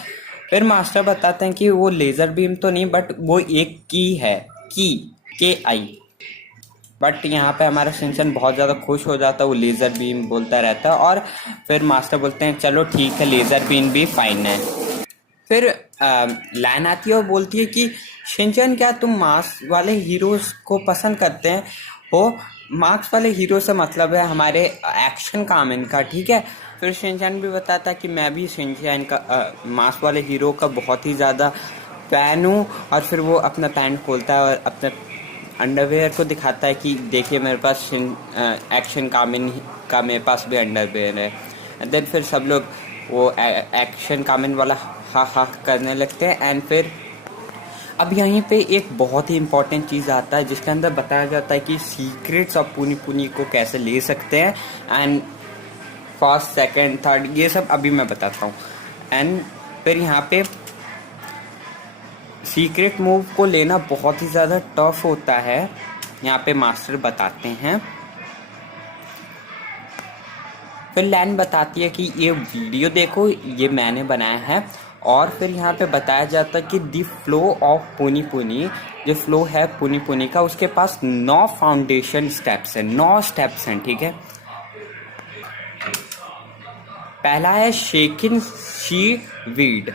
फिर मास्टर बताते हैं कि वो लेज़र बीम तो नहीं, बट वो एक की है, KI। बट यहाँ पे हमारा शिनचैन बहुत ज़्यादा खुश हो जाता है, वो लेज़र बीम बोलता रहता है। और फिर मास्टर बोलते हैं चलो ठीक है, लेज़र बीम भी फाइन है। फिर लाइन आती है और बोलती है कि शिनचैन क्या तुम मार्स वाले हीरोज को पसंद करते हैं हो। मार्क्स वाले हीरो से मतलब है हमारे एक्शन कामिन का, ठीक है। फिर शिनचैन भी बताता है कि मैं भी शिनचैन का मार्स वाले हीरो का बहुत ही ज़्यादा फैन हूँ। और फिर वो अपना पैंट खोलता है और अपने अंडरवेयर को दिखाता है कि देखिए मेरे पास एक्शन कामिन का मेरे पास भी अंडरवेयर है। एंड देन फिर सब लोग वो एक्शन कामिन वाला हा करने लगते हैं। एंड फिर अब यहीं पे एक बहुत ही इम्पोर्टेंट चीज़ आता है जिसके अंदर बताया जाता है कि सीक्रेट्स ऑफ पुनी को कैसे ले सकते हैं। एंड फर्स्ट, सेकंड, थर्ड, ये सब अभी मैं बताता हूँ। एंड फिर यहाँ पे सीक्रेट मूव को लेना बहुत ही ज़्यादा टफ होता है, यहाँ पे मास्टर बताते हैं। फिर लैन बताती है कि ये वीडियो देखो, ये मैंने बनाया है। और फिर यहाँ पे बताया जाता है कि दी फ्लो ऑफ पुनी, जो फ्लो है पुनी का, उसके पास 9 फाउंडेशन स्टेप्स हैं, 9 स्टेप्स हैं, ठीक है। पहला है शेकिन शी वीड,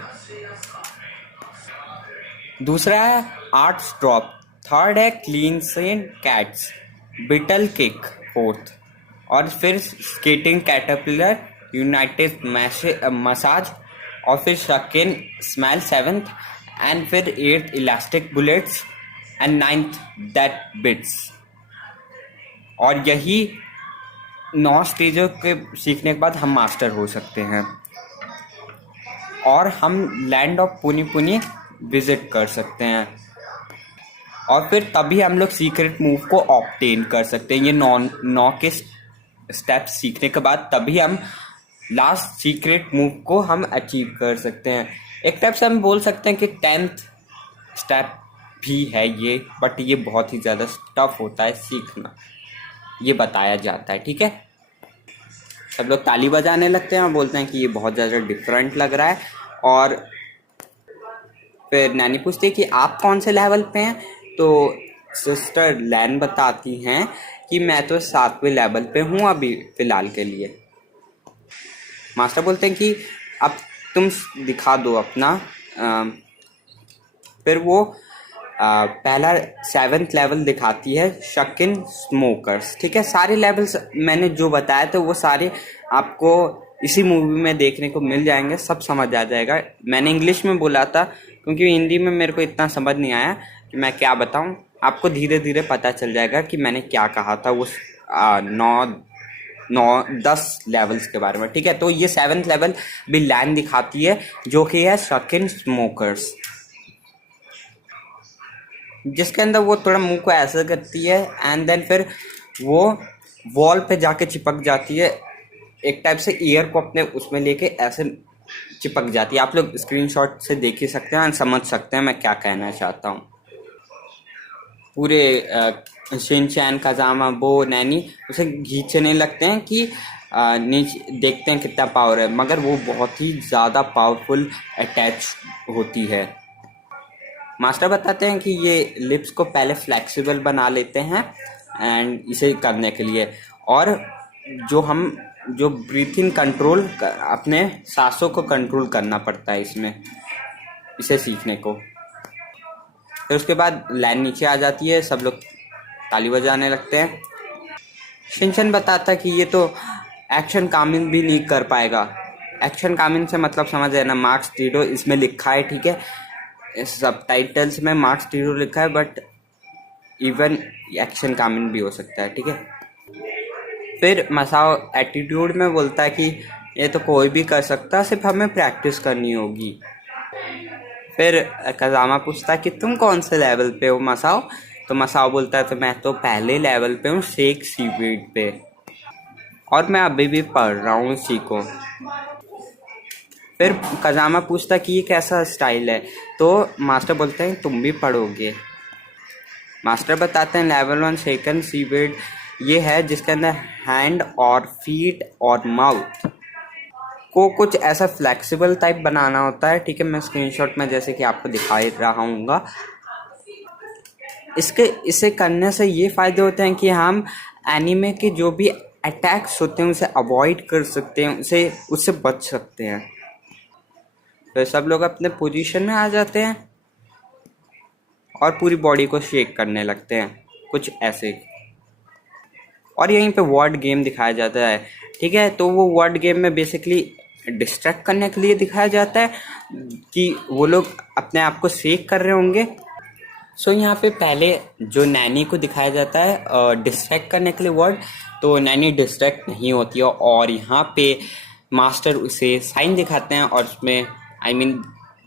दूसरा है आर्ट्स ड्रॉप, थर्ड है cleansing cats, beetle kick fourth, और फिर स्केटिंग कैटरपिलर, यूनाइटेड मसाज, और फिर शकिन स्माइल सेवेंथ, एंड फिर 8th elastic bullets, and 9th that bits. और यही 9 स्टेजों के सीखने के बाद हम मास्टर हो सकते हैं और हम लैंड ऑफ पुनी विजिट कर सकते हैं। और फिर तभी हम लोग सीक्रेट मूव को ऑब्टेन कर सकते हैं। ये 9 के स्टेप्स सीखने के बाद तभी हम लास्ट सीक्रेट मूव को हम अचीव कर सकते हैं। एक टाइप से हम बोल सकते हैं कि 10th स्टेप भी है ये, बट ये बहुत ही ज़्यादा टफ होता है सीखना, ये बताया जाता है, ठीक है। सब लोग ताली बजाने लगते हैं और बोलते हैं कि ये बहुत ज़्यादा डिफरेंट लग रहा है। और फिर नैनी पूछती है कि आप कौन से लेवल पे हैं, तो सिस्टर लैन बताती हैं कि मैं तो 7वें लेवल पे हूँ अभी फ़िलहाल के लिए। मास्टर बोलते हैं कि अब तुम दिखा दो अपना। फिर वो पहला 7th लेवल दिखाती है, शकिन स्मोकर्स, ठीक है। सारे लेवल्स मैंने जो बताया था वो सारे आपको इसी मूवी में देखने को मिल जाएंगे, सब समझ आ जाएगा। मैंने इंग्लिश में बोला था क्योंकि हिंदी में मेरे को इतना समझ नहीं आया, कि मैं क्या बताऊं, आपको धीरे धीरे पता चल जाएगा कि मैंने क्या कहा था उस 9 10 लेवल्स के बारे में, ठीक है। तो ये 7th लेवल भी लैन दिखाती है, जो कि है शकिन स्मोकर्स, जिसके अंदर वो थोड़ा मुंह को ऐसा करती है एंड देन फिर वो वॉल पे जाके चिपक जाती है, एक टाइप से ईयर को अपने उसमें लेके ऐसे चिपक जाती है। आप लोग स्क्रीनशॉट से देख ही सकते हैं, समझ सकते हैं मैं क्या कहना चाहता हूँ। पूरे शिनचैन काजामा बो नैनी उसे खींचने लगते हैं कि नीचे देखते हैं कितना पावर है, मगर वो बहुत ही ज़्यादा पावरफुल अटैच होती है। मास्टर बताते हैं कि ये लिप्स को पहले फ्लेक्सिबल बना लेते हैं एंड इसे करने के लिए, और जो ब्रीथिंग कंट्रोल अपने सांसों को कंट्रोल करना पड़ता है इसमें, इसे सीखने को। फिर उसके बाद लाइन नीचे आ जाती है, सब लोग ताली बजाने लगते हैं। शिनचैन बताता है कि ये तो एक्शन कामिन भी नहीं कर पाएगा। एक्शन कामिन से मतलब समझ है ना, मार्क्स टीडो इसमें लिखा है, ठीक है, सब टाइटल्स में मार्क्स टीडो लिखा है, बट इवन एक्शन कामिन भी हो सकता है, ठीक है। फिर मसाओ एटीट्यूड में बोलता है कि ये तो कोई भी कर सकता, सिर्फ हमें प्रैक्टिस करनी होगी। फिर कजामा पूछता है कि तुम कौन से लेवल पे हो मसाओ, तो मसाओ बोलता है तो मैं तो पहले लेवल पे हूँ, शेख सीवीड पे, और मैं अभी भी पढ़ रहा हूँ इसी को। फिर कजामा पूछता है कि ये कैसा स्टाइल है, तो मास्टर बोलते हैं तुम भी पढ़ोगे। मास्टर बताते हैं लेवल 1 शेकन सीवीड ये है जिसके अंदर हैंड और फीट और माउथ को कुछ ऐसा फ्लेक्सिबल टाइप बनाना होता है, ठीक है। मैं स्क्रीनशॉट में जैसे कि आपको दिखाई रहा हूँगा, इसे करने से ये फ़ायदे होते हैं कि हम एनीमे के जो भी अटैक्स होते हैं उसे अवॉइड कर सकते हैं, उससे बच सकते हैं। तो सब लोग अपने पोजीशन में आ जाते हैं और पूरी बॉडी को शेक करने लगते हैं, कुछ ऐसे। और यहीं पे वर्ड गेम दिखाया जाता है, ठीक है। तो वो वर्ड गेम में बेसिकली डिस्ट्रैक्ट करने के लिए दिखाया जाता है कि वो लोग अपने आप को शेक कर रहे होंगे। सो यहाँ पे पहले जो नैनी को दिखाया जाता है डिस्ट्रैक्ट करने के लिए वर्ड, तो नैनी डिस्ट्रैक्ट नहीं होती है, और यहाँ पे मास्टर उसे साइन दिखाते हैं और उसमें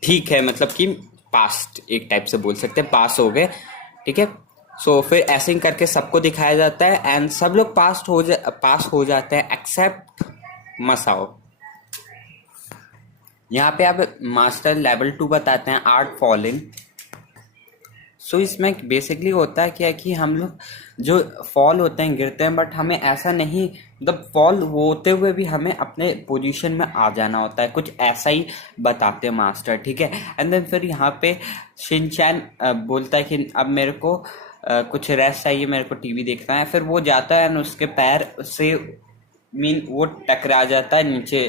ठीक है, मतलब कि पास्ट एक टाइप से बोल सकते हैं, पास हो गए, ठीक है। सो फिर ऐसे ही करके सबको दिखाया जाता है एंड सब लोग पास हो जाते हैं एक्सेप्ट मसाओ। यहाँ पे आप मास्टर लेवल 2 बताते हैं, आर्ट फॉलिंग। सो इसमें बेसिकली होता है क्या कि हम लोग जो फॉल होते हैं, गिरते हैं, बट हमें ऐसा नहीं, मतलब फॉल होते हुए भी हमें अपने पोजीशन में आ जाना होता है, कुछ ऐसा ही बताते हैं मास्टर, ठीक है। एंड देन फिर यहाँ पे शिनचैन बोलता है कि अब मेरे को कुछ रेस्ट चाहिए, मेरे को टीवी देखना है। फिर वो जाता है और उसके पैर से वो टकरा जाता है नीचे,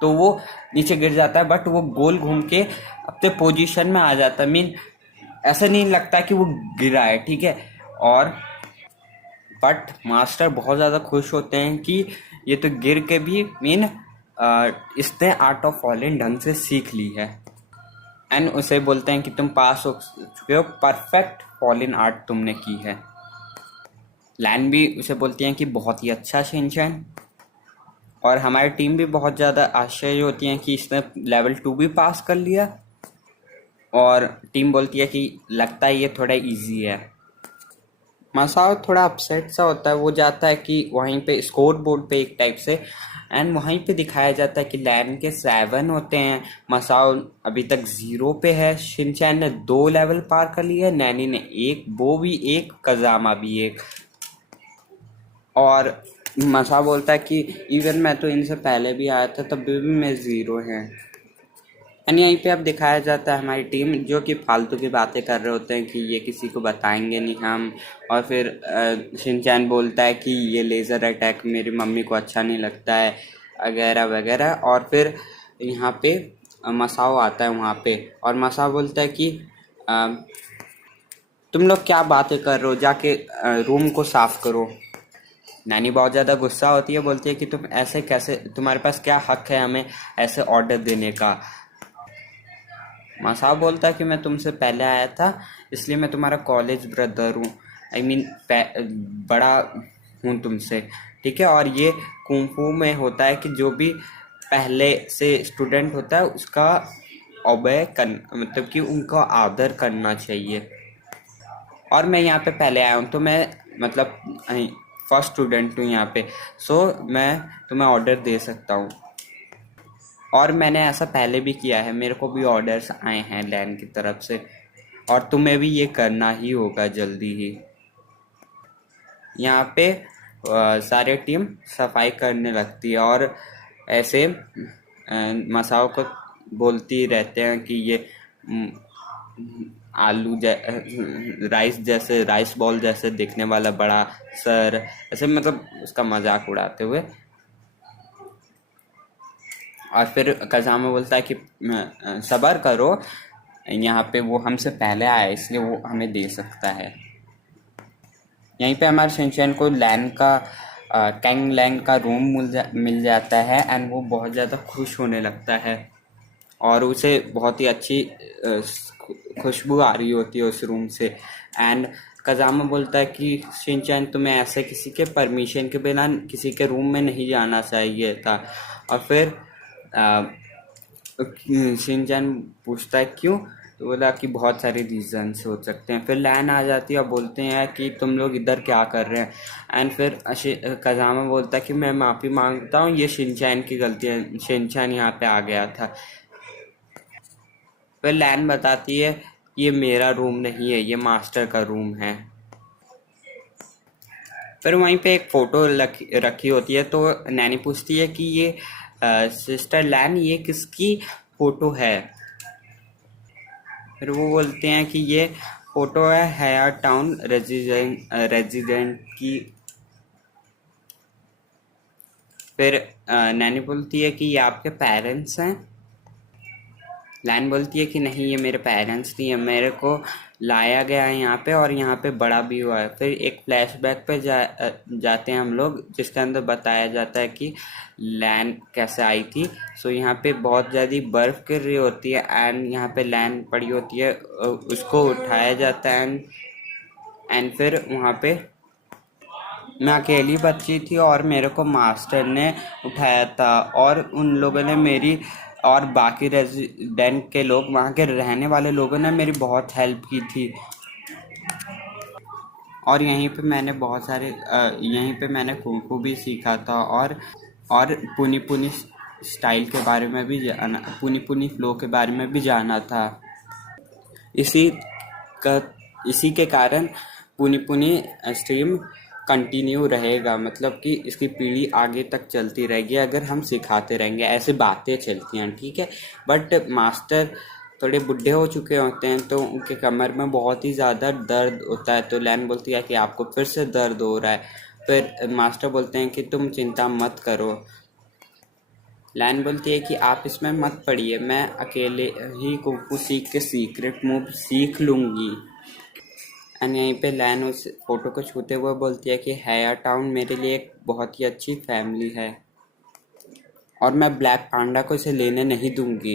तो वो नीचे गिर जाता है, बट वो गोल घूम के अपने पोजीशन में आ जाता है, ऐसा नहीं लगता कि वो गिरा है, ठीक है। और बट मास्टर बहुत ज़्यादा खुश होते हैं कि ये तो गिर के भी इसने आर्ट ऑफ फॉलिंग ढंग से सीख ली है, एंड उसे बोलते हैं कि तुम पास हो चुके हो, परफेक्ट फॉलिंग आर्ट तुमने की है। लैन भी उसे बोलती हैं कि बहुत ही अच्छा शिनचैन, और हमारी टीम भी बहुत ज़्यादा आश्चर्य होती है कि इसने लेवल 2 भी पास कर लिया, और टीम बोलती है कि लगता है ये थोड़ा इजी है। मसाओ थोड़ा अपसेट सा होता है, वो जाता है कि वहीं पे स्कोर बोर्ड पे एक टाइप से, एंड वहीं पे दिखाया जाता है कि लैन के 7 होते हैं, मसाओ अभी तक 0 पे है, शिनचैन ने 2 लेवल पार कर लिया है, नैनी ने 1, वो भी 1, कजामा भी 1, और मसाओ बोलता है कि इवन मैं तो इनसे पहले भी आया था, तब भी मैं 0 है। एंड यहीं पे अब दिखाया जाता है हमारी टीम जो कि फालतू की बातें कर रहे होते हैं कि ये किसी को बताएंगे नहीं हम, और फिर शिनचैन बोलता है कि ये लेज़र अटैक मेरी मम्मी को अच्छा नहीं लगता है वगैरह वगैरह। और फिर यहाँ पे मसाओ आता है वहाँ पे, और मसाओ बोलता है कि तुम लोग क्या बातें कर रहे हो, जाके रूम को साफ करो। नानी बहुत ज़्यादा गुस्सा होती है, बोलती है कि तुम ऐसे कैसे, तुम्हारे पास क्या हक है हमें ऐसे ऑर्डर देने का। मसाओ बोलता है कि मैं तुमसे पहले आया था, इसलिए मैं तुम्हारा कॉलेज ब्रदर हूँ। आई मीन बड़ा हूँ तुमसे, ठीक है। और ये कुंफू में होता है कि जो भी पहले से स्टूडेंट होता है उसका ओबे कर, मतलब कि उनका आदर करना चाहिए। और मैं यहाँ पे पहले आया हूँ, तो मैं मतलब फर्स्ट स्टूडेंट हूँ यहाँ पे, सो मैं तुम्हें ऑर्डर दे सकता हूँ। और मैंने ऐसा पहले भी किया है, मेरे को भी ऑर्डर्स आए हैं लैन की तरफ से, और तुम्हें भी ये करना ही होगा जल्दी ही। यहाँ पे सारे टीम सफाई करने लगती है और ऐसे मसाओ को बोलती रहते हैं कि ये आलू राइस जैसे, राइस बॉल जैसे दिखने वाला बड़ा सर, ऐसे मतलब उसका मजाक उड़ाते हुए। और फिर कज़ामा बोलता है कि सब्र करो, यहाँ पे वो हमसे पहले आया इसलिए वो हमें दे सकता है। यहीं पे हमारे शिनचैन को लैन का कैंग लैंग का रूम मिल जाता है एंड वो बहुत ज़्यादा खुश होने लगता है और उसे बहुत ही अच्छी खुशबू आ रही होती है उस रूम से। एंड कज़ामा बोलता है कि शिनचैन तुम्हें ऐसे किसी के परमिशन के बिना किसी के रूम में नहीं जाना चाहिए था। और फिर शिनचैन पूछता है क्यों, तो बोला कि बहुत सारे रीजंस हो सकते हैं। फिर लैन आ जाती है और बोलते हैं कि तुम लोग इधर क्या कर रहे हैं। एंड फिर कज़ामा बोलता है कि मैं माफ़ी मांगता हूँ, ये शिनचैन की गलती है, शिनचैन यहाँ पे आ गया था। फिर लैन बताती है ये मेरा रूम नहीं है, ये मास्टर का रूम है। फिर वहीं पे एक फ़ोटो रखी होती है, तो नैनी पूछती है कि ये सिस्टर लैन ये किसकी फ़ोटो है। फिर वो बोलते हैं कि ये फ़ोटो है हया टाउन रेजिडेंट की। फिर नैनी बोलती है कि ये आपके पेरेंट्स हैं। लैन बोलती है कि नहीं ये मेरे पेरेंट्स नहीं है, मेरे को लाया गया है यहाँ पे और यहाँ पे बड़ा भी हुआ है। फिर एक फ्लैशबैक पे जाते हैं हम लोग, जिसके अंदर बताया जाता है कि लैन कैसे आई थी। सो यहाँ पे बहुत ज़्यादा बर्फ़ गिर रही होती है एंड यहाँ पे लैन पड़ी होती है, उसको उठाया जाता है एंड फिर वहाँ पे मैं अकेली बच्ची थी और मेरे को मास्टर ने उठाया था और उन लोगों ने मेरी और बाकी रेजिडेंट के लोग, वहाँ के रहने वाले लोगों ने मेरी बहुत हेल्प की थी। और यहीं पे मैंने बहुत सारे यहीं पे मैंने कुंफू भी सीखा था और पुनी पुनी स्टाइल के बारे में भी जाना, पुनी पुनी फ्लो के बारे में भी जाना था। इसी का इसी के कारण पुनी पुनी स्ट्रीम कंटिन्यू रहेगा, मतलब कि इसकी पीढ़ी आगे तक चलती रहेगी अगर हम सिखाते रहेंगे, ऐसे बातें चलती हैं, ठीक है। बट मास्टर थोड़े बुढ़े हो चुके होते हैं तो उनके कमर में बहुत ही ज़्यादा दर्द होता है, तो लैन बोलती है कि आपको फिर से दर्द हो रहा है। फिर मास्टर बोलते हैं कि तुम चिंता मत करो। लैन बोलती है कि आप इसमें मत पड़िए, मैं अकेले ही कुंफू सीख के सीक्रेट मूव सीख लूँगी। एंड यहीं पे लैन उस फोटो को छूते हुए बोलती है कि हया टाउन मेरे लिए एक बहुत ही अच्छी फैमिली है और मैं ब्लैक पांडा को इसे लेने नहीं दूंगी।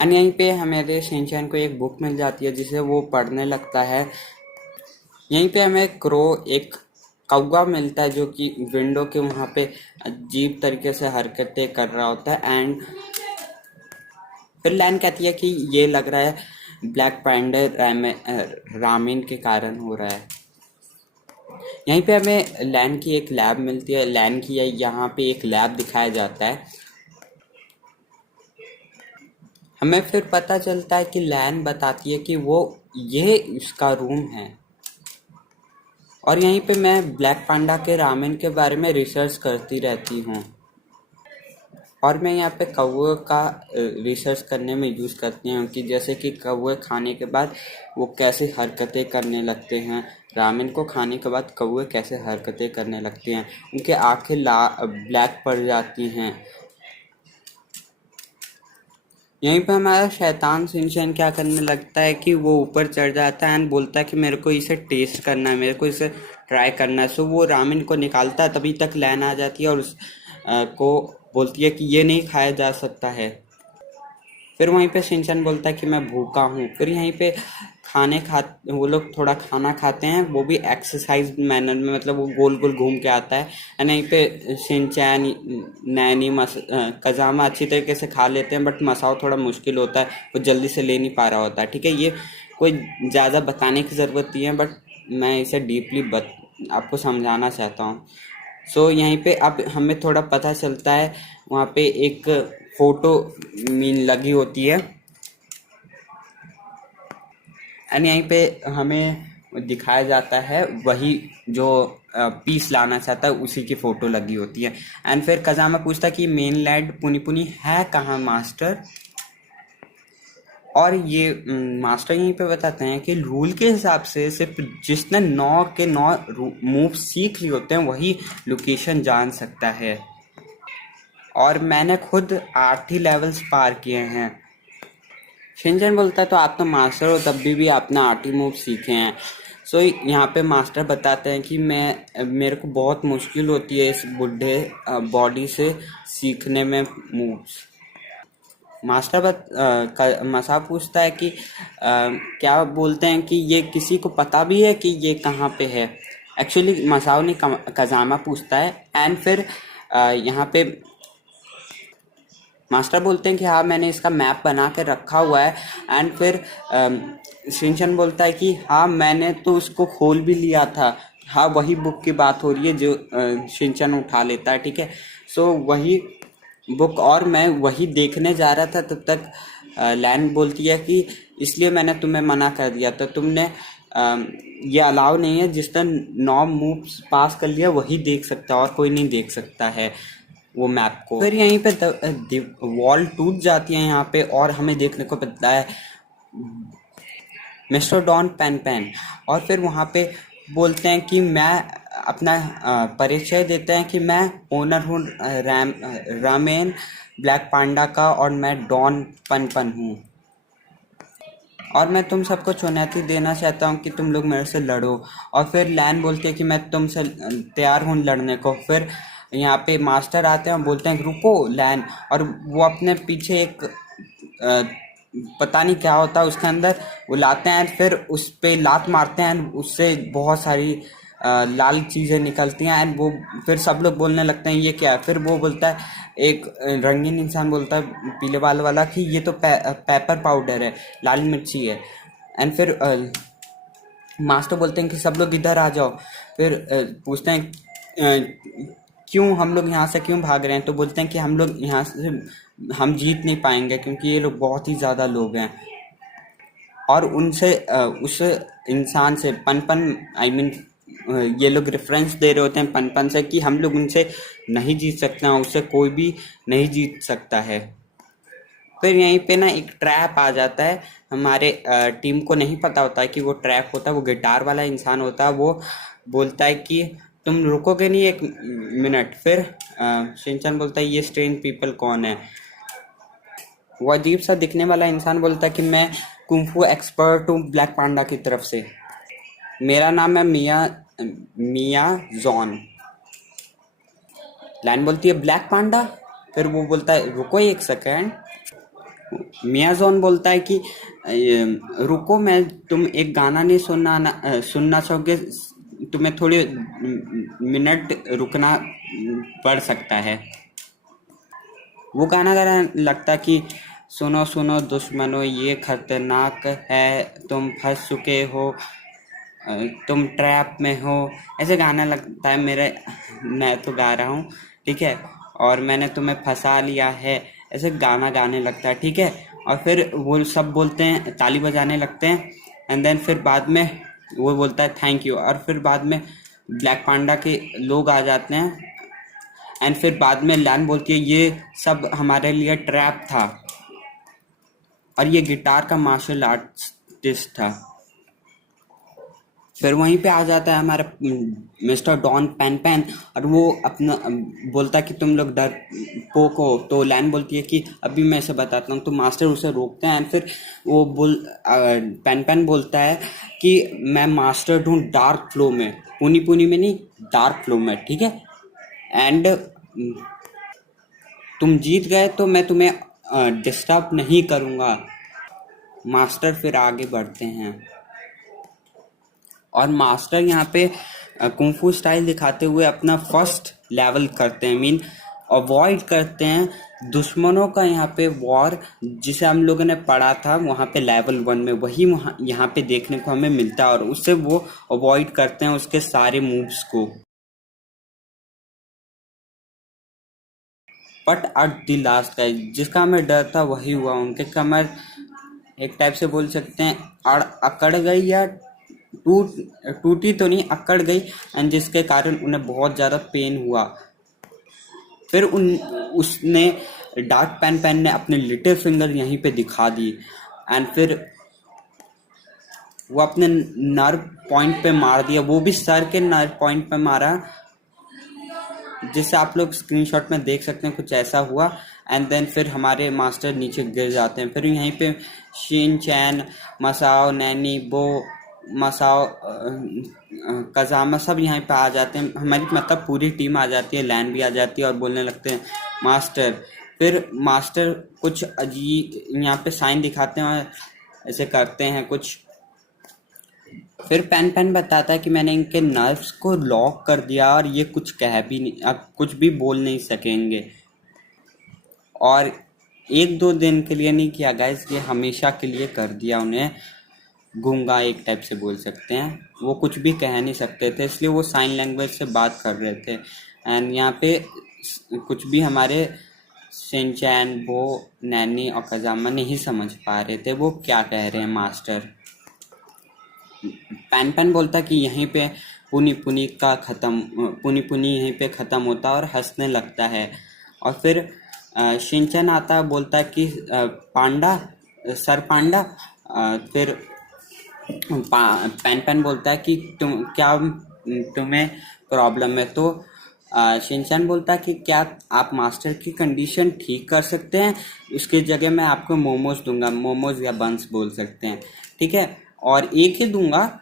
एंड यहीं पे हमारे शिनचैन को एक बुक मिल जाती है जिसे वो पढ़ने लगता है। यहीं पे हमें एक कौवा मिलता है जो कि विंडो के वहाँ पे अजीब तरीके से हरकतें कर रहा होता है। एंड फिर लैन कहती है कि ये लग रहा है ब्लैक पैंडर रामेन के कारण हो रहा है। यहीं पे हमें लैन की एक लैब मिलती है, लैन की यहाँ पे एक लैब दिखाया जाता है। हमें फिर पता चलता है कि लैन बताती है कि वो ये उसका रूम है। और यहीं पे मैं ब्लैक पांडा के रामेन के बारे में रिसर्च करती रहती हूँ और मैं यहाँ पे कौवे का रिसर्च करने में यूज़ करती हूँ कि जैसे कि कौवे खाने के बाद वो कैसे हरकतें करने लगते हैं, रामेन को खाने के बाद कौवे कैसे हरकतें करने लगते हैं, उनके आँखें ब्लैक पड़ जाती हैं। यहीं पे हमारा शैतान शिनचैन क्या करने लगता है कि वो ऊपर चढ़ जाता है एंड बोलता है कि मेरे को इसे टेस्ट करना है, मेरे को इसे ट्राई करना है। सो वो रामेन को निकालता है, तभी तक लैन आ जाती है और उस को बोलती है कि ये नहीं खाया जा सकता है। फिर वहीं पे शिनचैन बोलता है कि मैं भूखा हूँ। फिर यहीं पे खाने खा वो लोग थोड़ा खाना खाते हैं, वो भी एक्सरसाइज मैनर में, मतलब वो गोल गोल घूम के आता है। एंड यहीं पे शिनचैन, नैनी, कजामा अच्छी तरीके से खा लेते हैं, बट मसाओ थोड़ा मुश्किल होता है, वो जल्दी से ले नहीं पा रहा होता है। ठीक है, ये कोई ज़्यादा बताने की ज़रूरत नहीं है, बट मैं इसे डीपली आपको समझाना चाहता हूँ। सो यहीं पे अब हमें थोड़ा पता चलता है, वहाँ पे एक फोटो मीन लगी होती है, एंड यहीं पे हमें दिखाया जाता है वही जो पीस लाना चाहता है, उसी की फोटो लगी होती है। एंड फिर कजामा पूछता है कि मेनलैंड पुनी पुनी है कहाँ मास्टर। और ये मास्टर यहीं पे बताते हैं कि रूल के हिसाब से सिर्फ जिसने 9 के 9 मूव सीख लिए होते हैं वही लोकेशन जान सकता है, और मैंने खुद 8 ही लेवल्स पार किए हैं। शिनचैन बोलता है तो आप तो मास्टर हो, तब भी आपने 8 ही मूव सीखे हैं। सो यहाँ पे मास्टर बताते हैं कि मेरे को बहुत मुश्किल होती है इस बुढ़े बॉडी से सीखने में मूव्स। मसा पूछता है कि क्या बोलते हैं कि ये किसी को पता भी है कि ये कहाँ पे है। एक्चुअली मसाओ ने कजामा पूछता है, एंड फिर यहाँ पे मास्टर बोलते हैं कि हाँ मैंने इसका मैप बना के रखा हुआ है। एंड फिर शिनचैन बोलता है कि हाँ मैंने तो उसको खोल भी लिया था। हाँ वही बुक की बात हो रही है जो शिनचैन उठा लेता है। ठीक है, सो वही बुक, और मैं वही देखने जा रहा था, तब तक लैन बोलती है कि इसलिए मैंने तुम्हें मना कर दिया था, तुमने ये अलाउ नहीं है, जिसने 9 मूव्स पास कर लिया वही देख सकता है और कोई नहीं देख सकता है वो मैप को। फिर यहीं पे वॉल टूट जाती है यहाँ पे, और हमें देखने को मिलता है मिस्टर डॉन पेन पेन। और फिर वहाँ पे बोलते हैं कि मैं अपना परिचय देते हैं कि मैं ओनर हूँ रामेन ब्लैक पांडा का, और मैं डॉन पन पन हूँ, और मैं तुम सबको चुनौती देना चाहता हूँ कि तुम लोग मेरे से लड़ो। और फिर लैन बोलती है कि मैं तुमसे तैयार हूँ लड़ने को। फिर यहाँ पे मास्टर आते हैं और बोलते हैं रुको लैन, और वो अपने पीछे एक पता नहीं क्या होता है उसके अंदर, वो लाते हैं, फिर उस पे लात मारते हैं, उससे बहुत सारी लाल चीज़ें निकलती हैं, एंड वो फिर सब लोग बोलने लगते हैं ये क्या है। फिर वो बोलता है, एक रंगीन इंसान बोलता है पीले बाल वाला कि ये तो पेपर पाउडर है, लाल मिर्ची है। एंड फिर मास्टर बोलते हैं कि सब लोग इधर आ जाओ। फिर पूछते हैं क्यों हम लोग यहाँ से क्यों भाग रहे हैं, तो बोलते हैं कि हम लोग यहाँ से हम जीत नहीं पाएंगे क्योंकि ये लोग बहुत ही ज़्यादा लोग हैं। और उनसे उस इंसान से पनपन आई मीन ये लोग रेफरेंस दे रहे होते हैं पनपन से कि हम लोग उनसे नहीं जीत सकते हैं, उससे कोई भी नहीं जीत सकता है। फिर यहीं पे ना एक ट्रैप आ जाता है, हमारे टीम को नहीं पता होता है कि वो ट्रैप होता है, वो गिटार वाला इंसान होता है। वो बोलता है कि तुम रुकोगे नहीं एक मिनट। फिर शिनचैन बोलता है ये स्ट्रेंज पीपल कौन है। वो अजीब सा दिखने वाला इंसान बोलता है कि मैं कुंफू एक्सपर्ट हूँ ब्लैक पांडा की तरफ से, मेरा नाम है मिया मिया जॉन। लाइन बोलती है ब्लैक पांडा। फिर वो बोलता है रुको एक सेकेंड। मिया जॉन बोलता है कि रुको, मैं तुम एक गाना नहीं सुनना चाहोगे, तुम्हें थोड़ी मिनट रुकना पड़ सकता है। वो गाना गाना लगता है कि सुनो सुनो दुश्मनों ये खतरनाक है, तुम फंस चुके हो, तुम ट्रैप में हो, ऐसे गाना लगता है मेरे। मैं तो गा रहा हूँ, ठीक है, और मैंने तुम्हें फंसा लिया है, ऐसे गाना गाने लगता है। ठीक है, और फिर वो सब बोलते हैं, ताली बजाने लगते हैं। एंड देन फिर बाद में वो बोलता है थैंक यू, और फिर बाद में ब्लैक पांडा के लोग आ जाते हैं। एंड फिर बाद में लैन बोलती है ये सब हमारे लिए ट्रैप था, और ये गिटार का मार्शल आर्टिस्ट था। फिर वहीं पे आ जाता है हमारा मिस्टर डॉन पेन पेन, और वो अपना बोलता है कि तुम लोग डर पोक हो। तो लैन बोलती है कि अभी मैं इसे बताता हूँ। तो मास्टर उसे रोकते हैं, एंड फिर वो पेन पेन बोलता है कि मैं मास्टर हूँ डार्क फ्लो में, पुनी पुनी में नहीं, डार्क फ्लो में। ठीक है, एंड तुम जीत गए तो मैं तुम्हें डिस्टर्ब नहीं करूँगा। मास्टर फिर आगे बढ़ते हैं और मास्टर यहाँ पे कुंफू स्टाइल दिखाते हुए अपना फर्स्ट लेवल करते हैं, मीन अवॉइड करते हैं दुश्मनों का यहाँ पे वॉर, जिसे हम लोगों ने पढ़ा था वहाँ पे लेवल 1 में, वही वहाँ यहाँ पे देखने को हमें मिलता है और उससे वो अवॉइड करते हैं उसके सारे मूव्स को। But at the last guys, जिसका हमें डर था वही हुआ। उनके कमर एक टाइप से बोल सकते हैं अकड़ गई, या टूटी तो नहीं, अकड़ गई, एंड जिसके कारण उन्हें बहुत ज़्यादा पेन हुआ। फिर उसने डार्क पैन ने अपने लिटिल फिंगर यहीं पे दिखा दी, एंड फिर वो अपने नर्व पॉइंट पे मार दिया, वो भी सर के नर्व पॉइंट पे मारा, जिससे आप लोग स्क्रीनशॉट में देख सकते हैं कुछ ऐसा हुआ। एंड देन फिर हमारे मास्टर नीचे गिर जाते हैं। फिर यहीं पे शिन चैन, मसाओ, नैनी, बो, मसाओ, कजामा सब यहाँ पे आ जाते हैं। हमारी मतलब पूरी टीम आ जाती है, लैन भी आ जाती है और बोलने लगते हैं मास्टर। फिर मास्टर कुछ अजीब यहाँ पे साइन दिखाते हैं और ऐसे करते हैं कुछ। फिर पैन बताता है कि मैंने इनके नर्व्स को लॉक कर दिया और ये कुछ कह भी नहीं, अब कुछ भी बोल नहीं सकेंगे। और 1-2 दिन के लिए नहीं किया गाइस, ये हमेशा के लिए कर दिया उन्हें गूंगा, एक टाइप से बोल सकते हैं। वो कुछ भी कह नहीं सकते थे, इसलिए वो साइन लैंग्वेज से बात कर रहे थे। एंड यहाँ पे कुछ भी हमारे शिनचैन, वो, नैनी और कजामा नहीं समझ पा रहे थे वो क्या कह रहे हैं मास्टर। पैन बोलता कि यहीं पे पुनी पुनी यहीं पे ख़त्म होता है और हंसने लगता है। और फिर शिनचैन आता बोलता है कि पांडा, सर पांडा। फिर पैन बोलता है कि तुम्हें प्रॉब्लम है? तो शिनचैन बोलता है कि क्या आप मास्टर की कंडीशन ठीक कर सकते हैं, उसकी जगह मैं आपको मोमोज दूंगा, मोमोज या बंस बोल सकते हैं, ठीक है, और एक ही दूंगा,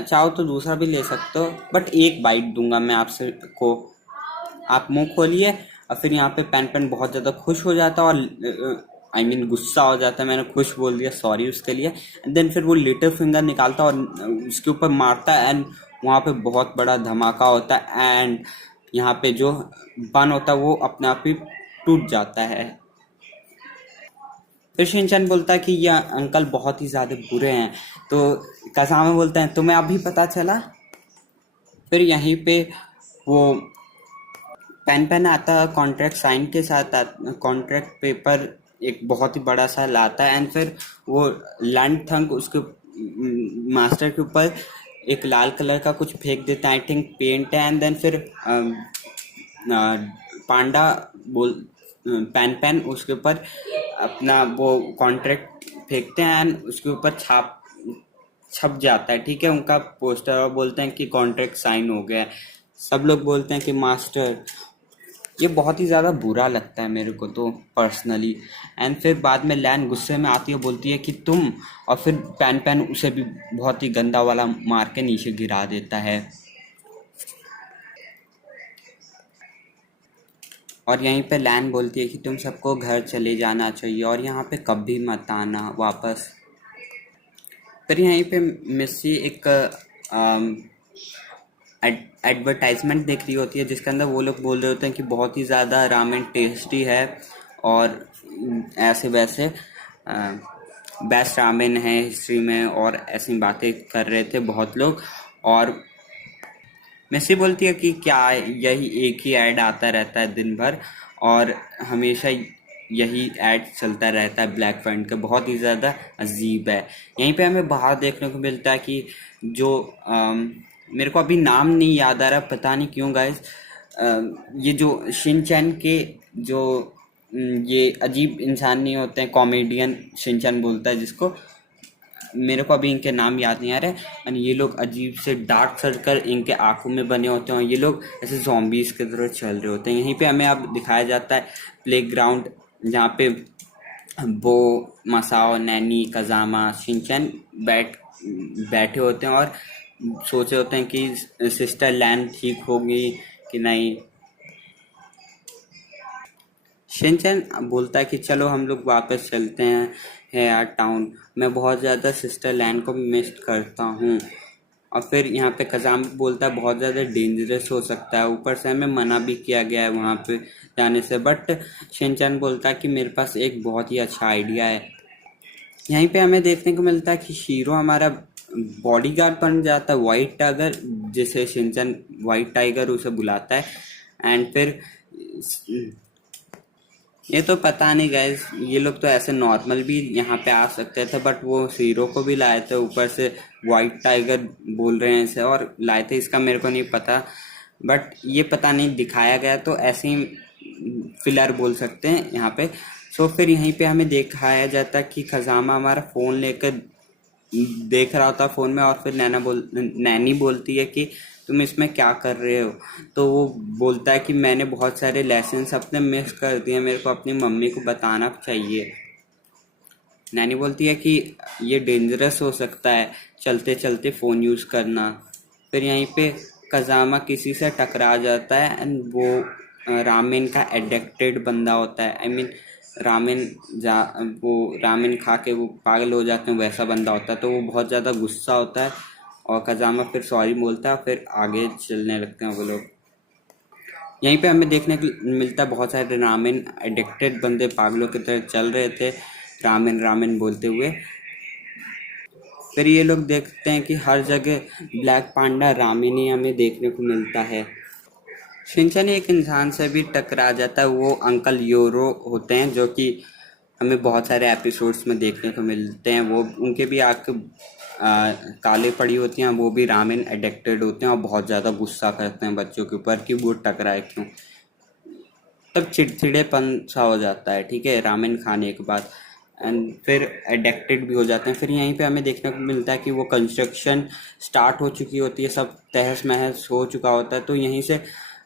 चाहो तो दूसरा भी ले सकते हो, बट एक बाइट दूंगा मैं आपसे को, आप मुंह खोलिए। और फिर यहाँ पे पैन बहुत ज़्यादा खुश हो जाता है और आई मीन गुस्सा हो जाता है, मैंने खुश बोल दिया, सॉरी उसके लिए। एंड देन फिर वो लिटिल फिंगर निकालता है और उसके ऊपर मारता है, एंड वहाँ पे बहुत बड़ा धमाका होता है, एंड यहाँ पे जो बन होता है वो अपने आप ही टूट जाता है। फिर शिनचैन बोलता है कि यह अंकल बहुत ही ज़्यादा बुरे हैं। तो कसामा बोलता है तुम्हें अभी पता चला? फिर यहीं पे वो पैन आता कॉन्ट्रैक्ट साइन के साथ, कॉन्ट्रैक्ट पेपर एक बहुत ही बड़ा सा लाता है, एंड फिर वो लैंड थंक उसके मास्टर के ऊपर एक लाल कलर का कुछ फेंक देता है, आई थिंक पेंट है। एंड देन फिर पांडा बोल पैन उसके ऊपर अपना वो कॉन्ट्रैक्ट फेंकते हैं, एंड उसके ऊपर छप जाता है, ठीक है, उनका पोस्टर, और बोलते हैं कि कॉन्ट्रैक्ट साइन हो गया है। सब लोग बोलते हैं कि मास्टर। ये बहुत ही ज़्यादा बुरा लगता है मेरे को तो पर्सनली। एंड फिर बाद में लैन गुस्से में आती है, बोलती है कि तुम, और फिर पैन उसे भी बहुत ही गंदा वाला मार के नीचे गिरा देता है। और यहीं पे लैन बोलती है कि तुम सबको घर चले जाना चाहिए और यहाँ पे कभी मत आना वापस। फिर यहीं पे मिस्सी एक एडवर्टाइजमेंट देख रही होती है, जिसके अंदर वो लोग बोल रहे होते हैं कि बहुत ही ज़्यादा रामेन टेस्टी है और ऐसे वैसे बेस्ट रामेन है हिस्ट्री में, और ऐसी बातें कर रहे थे बहुत लोग। और मिस्सी बोलती है कि क्या यही एक ही ऐड आता रहता है दिन भर, और हमेशा यही ऐड चलता रहता है ब्लैक पॉइंट का, बहुत ही ज़्यादा अजीब है। यहीं पे हमें बाहर देखने को मिलता है कि जो मेरे को अभी नाम नहीं याद आ रहा, पता नहीं क्यों गाइस, ये जो शिनचैन के जो ये अजीब इंसान नहीं होते हैं, कॉमेडियन शिनचैन बोलता है जिसको, मेरे को अभी इनके नाम याद नहीं आ रहे। एंड ये लोग अजीब से डार्क सर्कल इनके आंखों में बने होते हैं, ये लोग ऐसे ज़ॉम्बीज़ की तरह चल रहे होते हैं। यहीं पे हमें अब दिखाया जाता है प्लेग्राउंड, जहाँ पे वो, मसाओ, नैनी, कजामा, शिनचैन बैठे होते हैं और सोचे होते हैं कि सिस्टर लैन ठीक होगी कि नहीं। शिनचैन बोलता है कि चलो हम लोग वापस चलते हैं हेयर टाउन, मैं बहुत ज़्यादा सिस्टर लैन को मिस करता हूँ। और फिर यहाँ पे कज़ाम बोलता है बहुत ज़्यादा डेंजरस हो सकता है, ऊपर से हमें मना भी किया गया है वहाँ पे जाने से। बट शिनचैन बोलता है कि मेरे पास एक बहुत ही अच्छा आइडिया है। यहीं पे हमें देखने को मिलता है कि शीरो हमारा बॉडीगार्ड बन जाता है, वाइट टाइगर, जिसे शिनचैन वाइट टाइगर उसे बुलाता है। एंड फिर ये तो पता नहीं गाइस, ये लोग तो ऐसे नॉर्मल भी यहाँ पे आ सकते थे, बट वो हीरो को भी लाए थे, ऊपर से वाइट टाइगर बोल रहे हैं इसे, और लाए थे इसका मेरे को नहीं पता। बट ये पता नहीं दिखाया गया, तो ऐसे ही फिलर बोल सकते हैं यहाँ पे। सो फिर यहीं पे हमें दिखाया जाता है कि खजामा हमारा फ़ोन लेकर देख रहा था फ़ोन में, और फिर नैनी बोलती है कि तुम इसमें क्या कर रहे हो। तो वो बोलता है कि मैंने बहुत सारे लेसन्स अपने मिस कर दिए, मेरे को अपनी मम्मी को बताना चाहिए। नैनी बोलती है कि ये डेंजरस हो सकता है चलते चलते फ़ोन यूज़ करना। फिर यहीं पे कज़ामा किसी से टकरा जाता है, एंड वो रामेन का एडिक्टेड बंदा होता है। आई मीन रामेन जा वो रामेन खा के वो पागल हो जाते हैं, वैसा बंदा होता है। तो वो बहुत ज़्यादा गुस्सा होता है, और कज़ामा फिर सॉरी बोलता है, फिर आगे चलने लगते हैं वो लोग। यहीं पे हमें देखने को मिलता है बहुत सारे रामेन एडिक्टेड बंदे पागलों की तरह चल रहे थे, रामेन रामेन बोलते हुए। फिर ये लोग देखते हैं कि हर जगह ब्लैक पांडा रामेन ही हमें देखने को मिलता है। शिनचैन एक इंसान से भी टकरा जाता है, वो अंकल योरो होते हैं, जो कि हमें बहुत सारे एपिसोड्स में देखने को मिलते हैं। वो उनके भी आँख काले पड़ी होती हैं, वो भी रामेन एडिक्टेड होते हैं और बहुत ज़्यादा गुस्सा करते हैं बच्चों के ऊपर कि वो टकराए क्यों। तब चिड़चिड़ेपन सा हो जाता है, ठीक है, रामेन खाने के बाद। एंड फिर एडिक्टेड भी हो जाते हैं। फिर यहीं पे हमें देखने को मिलता है कि वो कंस्ट्रक्शन स्टार्ट हो चुकी होती है, सब तहस महस हो चुका होता है। तो यहीं से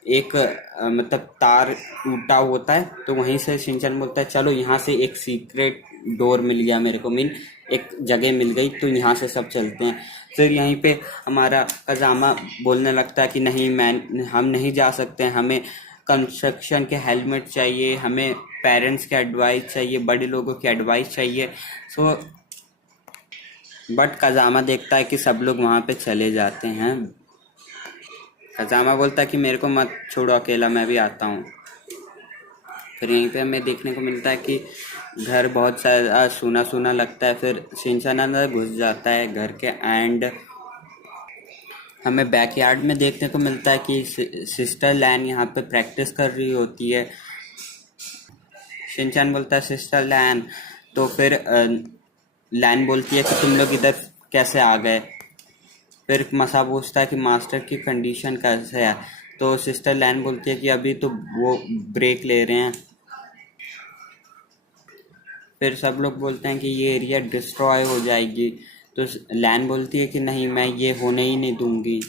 एक मतलब तार टूटा होता है, तो वहीं से शिनचैन बोलता है चलो यहाँ से एक सीक्रेट डोर मिल गया मेरे को, मीन एक जगह मिल गई, तो यहाँ से सब चलते हैं। फिर यहीं पे हमारा कज़ामा बोलने लगता है कि नहीं, हम नहीं जा सकते, हमें कंस्ट्रक्शन के हेलमेट चाहिए, हमें पेरेंट्स के एडवाइस चाहिए, बड़े लोगों की एडवाइस चाहिए। सो बट कज़ामा देखता है कि सब लोग वहाँ पे चले जाते हैं। कज़ामा बोलता है कि मेरे को मत छोड़ो अकेला, मैं भी आता हूँ। फिर यहीं पे हमें देखने को मिलता है कि घर बहुत सारा सूना सूना लगता है। फिर शिनचैन अंदर घुस जाता है घर के, एंड हमें बैकयार्ड में देखने को मिलता है कि सिस्टर लैन यहाँ पे प्रैक्टिस कर रही होती है। शिनचैन बोलता है सिस्टर लैन, तो फिर लैन बोलती है कि तुम लोग इधर कैसे आ गए। फिर मसा पूछता है कि मास्टर की कंडीशन कैसे है, तो सिस्टर लैन बोलती है कि अभी तो वो ब्रेक ले रहे हैं। फिर सब लोग बोलते हैं कि ये एरिया डिस्ट्रॉय हो जाएगी, तो लैन बोलती है कि नहीं, मैं ये होने ही नहीं दूंगी,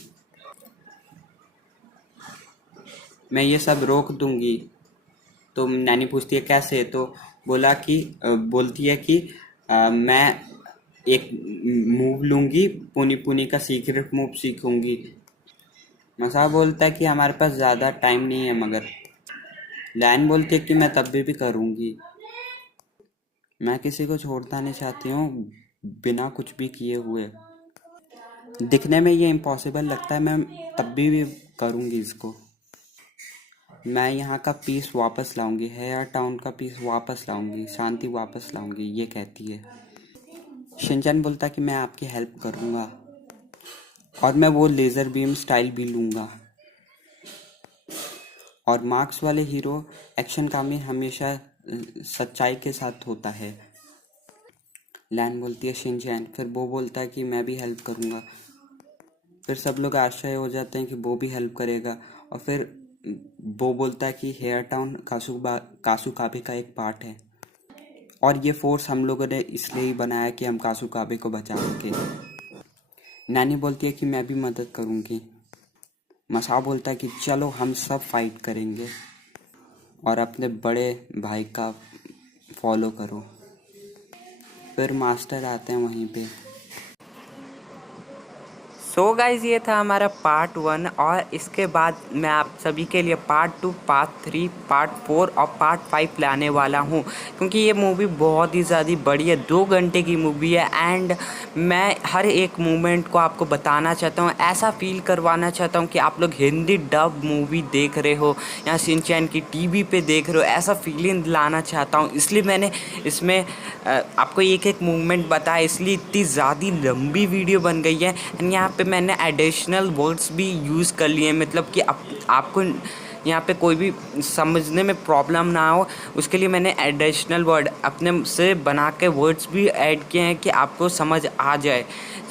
मैं ये सब रोक दूंगी। तो नैनी पूछती है कैसे, तो बोलती है कि मैं एक मूव लूंगी, पुनी पुनी का सीक्रेट मूव सीखूंगी। मसा बोलता है कि हमारे पास ज़्यादा टाइम नहीं है, मगर लैन बोलती है कि मैं तब भी करूंगी, मैं किसी को छोड़ना नहीं चाहती हूँ बिना कुछ भी किए हुए। दिखने में ये इम्पॉसिबल लगता है, मैं तब भी करूंगी इसको। मैं यहाँ का पीस वापस लाऊंगी, हेयर टाउन का पीस वापस लाऊंगी, शांति वापस लाऊंगी, ये कहती है। शिनचैन बोलता है कि मैं आपकी हेल्प करूँगा, और मैं वो लेज़र बीम स्टाइल भी लूँगा। और मार्क्स वाले हीरो एक्शन काम में हमेशा सच्चाई के साथ होता है। लैन बोलती है शिनचैन, फिर वो बोलता है कि मैं भी हेल्प करूँगा। फिर सब लोग आश्चर्य हो जाते हैं कि वो भी हेल्प करेगा। और फिर वो बोलता है कि हेयर टाउन कासुकाबे का एक पार्ट है, और ये फोर्स हम लोगों ने इसलिए ही बनाया कि हम कासुकाबे को बचा सके। नानी बोलती है कि मैं भी मदद करूँगी। मसा बोलता है कि चलो हम सब फाइट करेंगे, और अपने बड़े भाई का फॉलो करो। फिर मास्टर आते हैं वहीं पे। सो गाइज ये था हमारा पार्ट 1 और इसके बाद मैं आप सभी के लिए पार्ट 2, पार्ट 3, पार्ट 4 और पार्ट 5 लाने वाला हूँ, क्योंकि ये मूवी बहुत ही ज़्यादा बड़ी है, 2 घंटे की मूवी है एंड मैं हर एक मोमेंट को आपको बताना चाहता हूँ, ऐसा फील करवाना चाहता हूँ कि आप लोग हिंदी डब मूवी देख रहे हो या शिनचैन की टीवी पे देख रहे हो, ऐसा फीलिंग लाना चाहता हूँ। इसलिए मैंने इसमें आपको एक एक मूवमेंट बताया, इसलिए इतनी ज़्यादा लंबी वीडियो बन गई है एंड यहाँ पे मैंने एडिशनल वर्ड्स भी यूज़ कर लिए हैं, मतलब कि आपको यहाँ पे कोई भी समझने में प्रॉब्लम ना हो, उसके लिए मैंने एडिशनल वर्ड अपने से बना के वर्ड्स भी ऐड किए हैं कि आपको समझ आ जाए।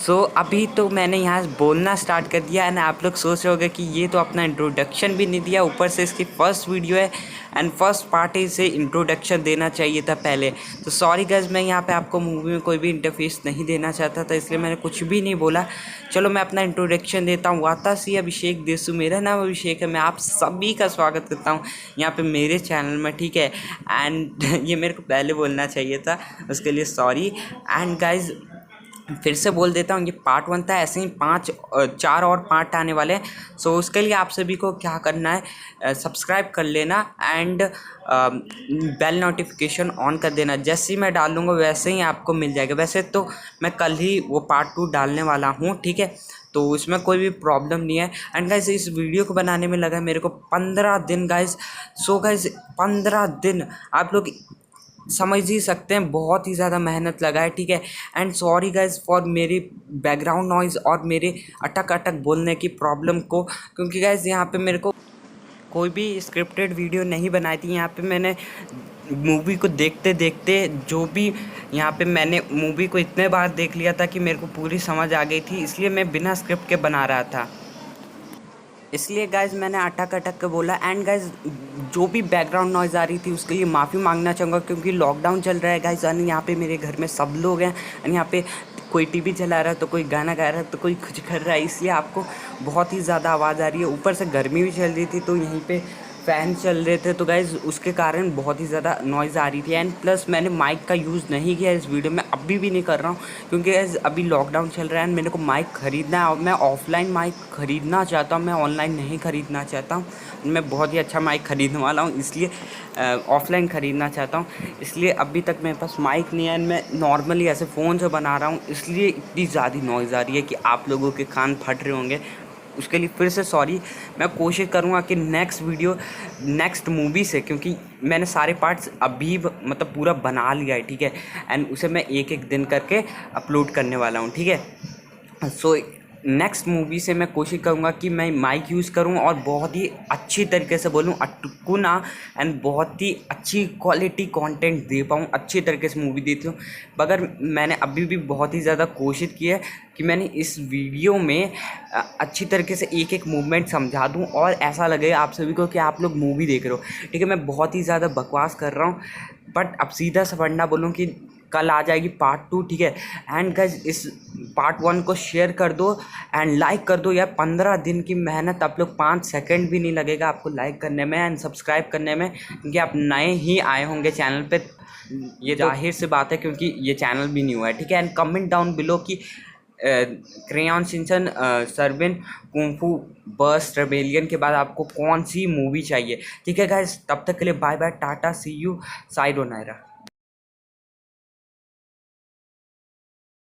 सो अभी तो मैंने यहाँ बोलना स्टार्ट कर दिया एंड आप लोग सोच रहे होंगे कि ये तो अपना इंट्रोडक्शन भी नहीं दिया, ऊपर से इसकी फर्स्ट वीडियो है एंड फर्स्ट पार्ट इसे इंट्रोडक्शन देना चाहिए था पहले। तो सॉरी गाइस, मैं यहाँ पे आपको मूवी में कोई भी इंटरफेस नहीं देना चाहता था, इसलिए मैंने कुछ भी नहीं बोला। चलो मैं अपना इंट्रोडक्शन देता हूँ। वातासी अभिषेक देसु, मेरा नाम अभिषेक है, मैं आप सभी का स्वागत करता हूँ यहाँ पे मेरे चैनल में, ठीक है। एंड ये मेरे को पहले बोलना चाहिए था, उसके लिए सॉरी। एंड गाइज फिर से बोल देता हूँ, ये पार्ट 1 था, ऐसे ही 4 और पार्ट आने वाले हैं। सो उसके लिए आप सभी को क्या करना है, सब्सक्राइब कर लेना एंड बेल नोटिफिकेशन ऑन कर देना। जैसे ही मैं डाल दूँगा वैसे ही आपको मिल जाएगा। वैसे तो मैं कल ही वो पार्ट 2 डालने वाला हूँ, ठीक है, तो उसमें कोई भी प्रॉब्लम नहीं है। एंड गाइज इस वीडियो को बनाने में लगा मेरे को 15 दिन गाइज। सो गाइज 15 दिन आप लोग समझ ही सकते हैं, बहुत ही ज़्यादा मेहनत लगा है, ठीक है। एंड सॉरी गाइज फॉर मेरी बैकग्राउंड नॉइज़ और मेरे अटक अटक बोलने की प्रॉब्लम को, क्योंकि गाइज यहाँ पे मेरे को कोई भी स्क्रिप्टेड वीडियो नहीं बनाई थी। यहाँ पे मैंने मूवी को देखते देखते जो भी यहाँ पे मैंने मूवी को इतने बार देख लिया था कि मेरे को पूरी समझ आ गई थी, इसलिए मैं बिना स्क्रिप्ट के बना रहा था, इसलिए गाइज मैंने अटक अटक के बोला। एंड गाइज जो भी बैकग्राउंड नॉइज़ आ रही थी उसके लिए माफ़ी मांगना चाहूँगा, क्योंकि लॉकडाउन चल रहा है गाइज और यहाँ पे मेरे घर में सब लोग हैं और यहाँ पे कोई टीवी चला रहा है तो कोई गाना गा रहा है तो कोई कुछ कर रहा है, इसलिए आपको बहुत ही ज़्यादा आवाज़ आ रही है। ऊपर से गर्मी भी चल रही थी तो यहीं पे फ़ैन चल रहे थे, तो गाइज़ उसके कारण बहुत ही ज़्यादा नॉइज़ आ रही थी। एंड प्लस मैंने माइक का यूज़ नहीं किया इस वीडियो में, अभी भी नहीं कर रहा हूँ, क्योंकि गाइज़ अभी लॉकडाउन चल रहा है एंड मेरे को माइक ख़रीदना है और मैं ऑफलाइन माइक ख़रीदना चाहता हूँ, मैं ऑनलाइन नहीं ख़रीदना चाहता हूँ। मैं बहुत ही अच्छा माइक ख़रीदने वाला हूँ, इसलिए ऑफलाइन ख़रीदना चाहता हूँ, इसलिए अभी तक मेरे पास माइक नहीं है एंड मैं नॉर्मली ऐसे फ़ोन से बना रहा हूँ, इसलिए इतनी ज़्यादा नॉइज़ आ रही है कि आप लोगों के कान फट रहे होंगे। उसके लिए फिर से सॉरी। मैं कोशिश करूँगा कि नेक्स्ट मूवी से, क्योंकि मैंने सारे पार्ट्स अभी मतलब पूरा बना लिया है, ठीक है, एंड उसे मैं एक एक दिन करके अपलोड करने वाला हूँ, ठीक है। सो नेक्स्ट मूवी से मैं कोशिश करूँगा कि मैं माइक यूज़ करूँ और बहुत ही अच्छी तरीके से बोलूँ, अटकूँ ना, एंड बहुत ही अच्छी क्वालिटी कंटेंट दे पाऊँ, अच्छी तरीके से मूवी देती हूँ। मगर मैंने अभी भी बहुत ही ज़्यादा कोशिश की है कि मैंने इस वीडियो में अच्छी तरीके से एक एक मूवमेंट समझा दूँ और ऐसा लगे आप सभी को कि आप लोग मूवी देख रहे हो, ठीक है। मैं बहुत ही ज़्यादा बकवास कर रहा हूँ, बट अब सीधा सा पढ़ना बोलूँ कि कल आ जाएगी पार्ट 2, ठीक है। एंड गाइस इस पार्ट 1 को शेयर कर दो एंड लाइक कर दो यार। 15 दिन की मेहनत, आप लोग 5 सेकंड भी नहीं लगेगा आपको लाइक करने में एंड सब्सक्राइब करने में, क्योंकि आप नए ही आए होंगे चैनल पे, ये जाहिर सी बात है, क्योंकि ये चैनल भी न्यू है, ठीक है। एंड कमेंट डाउन बिलो कि crayon Shinchan serving kung fu burst rebellion के बाद आपको कौन सी मूवी चाहिए, ठीक है गाइस। तब तक के लिए bye bye, tata, see you, साइडोनाइरा।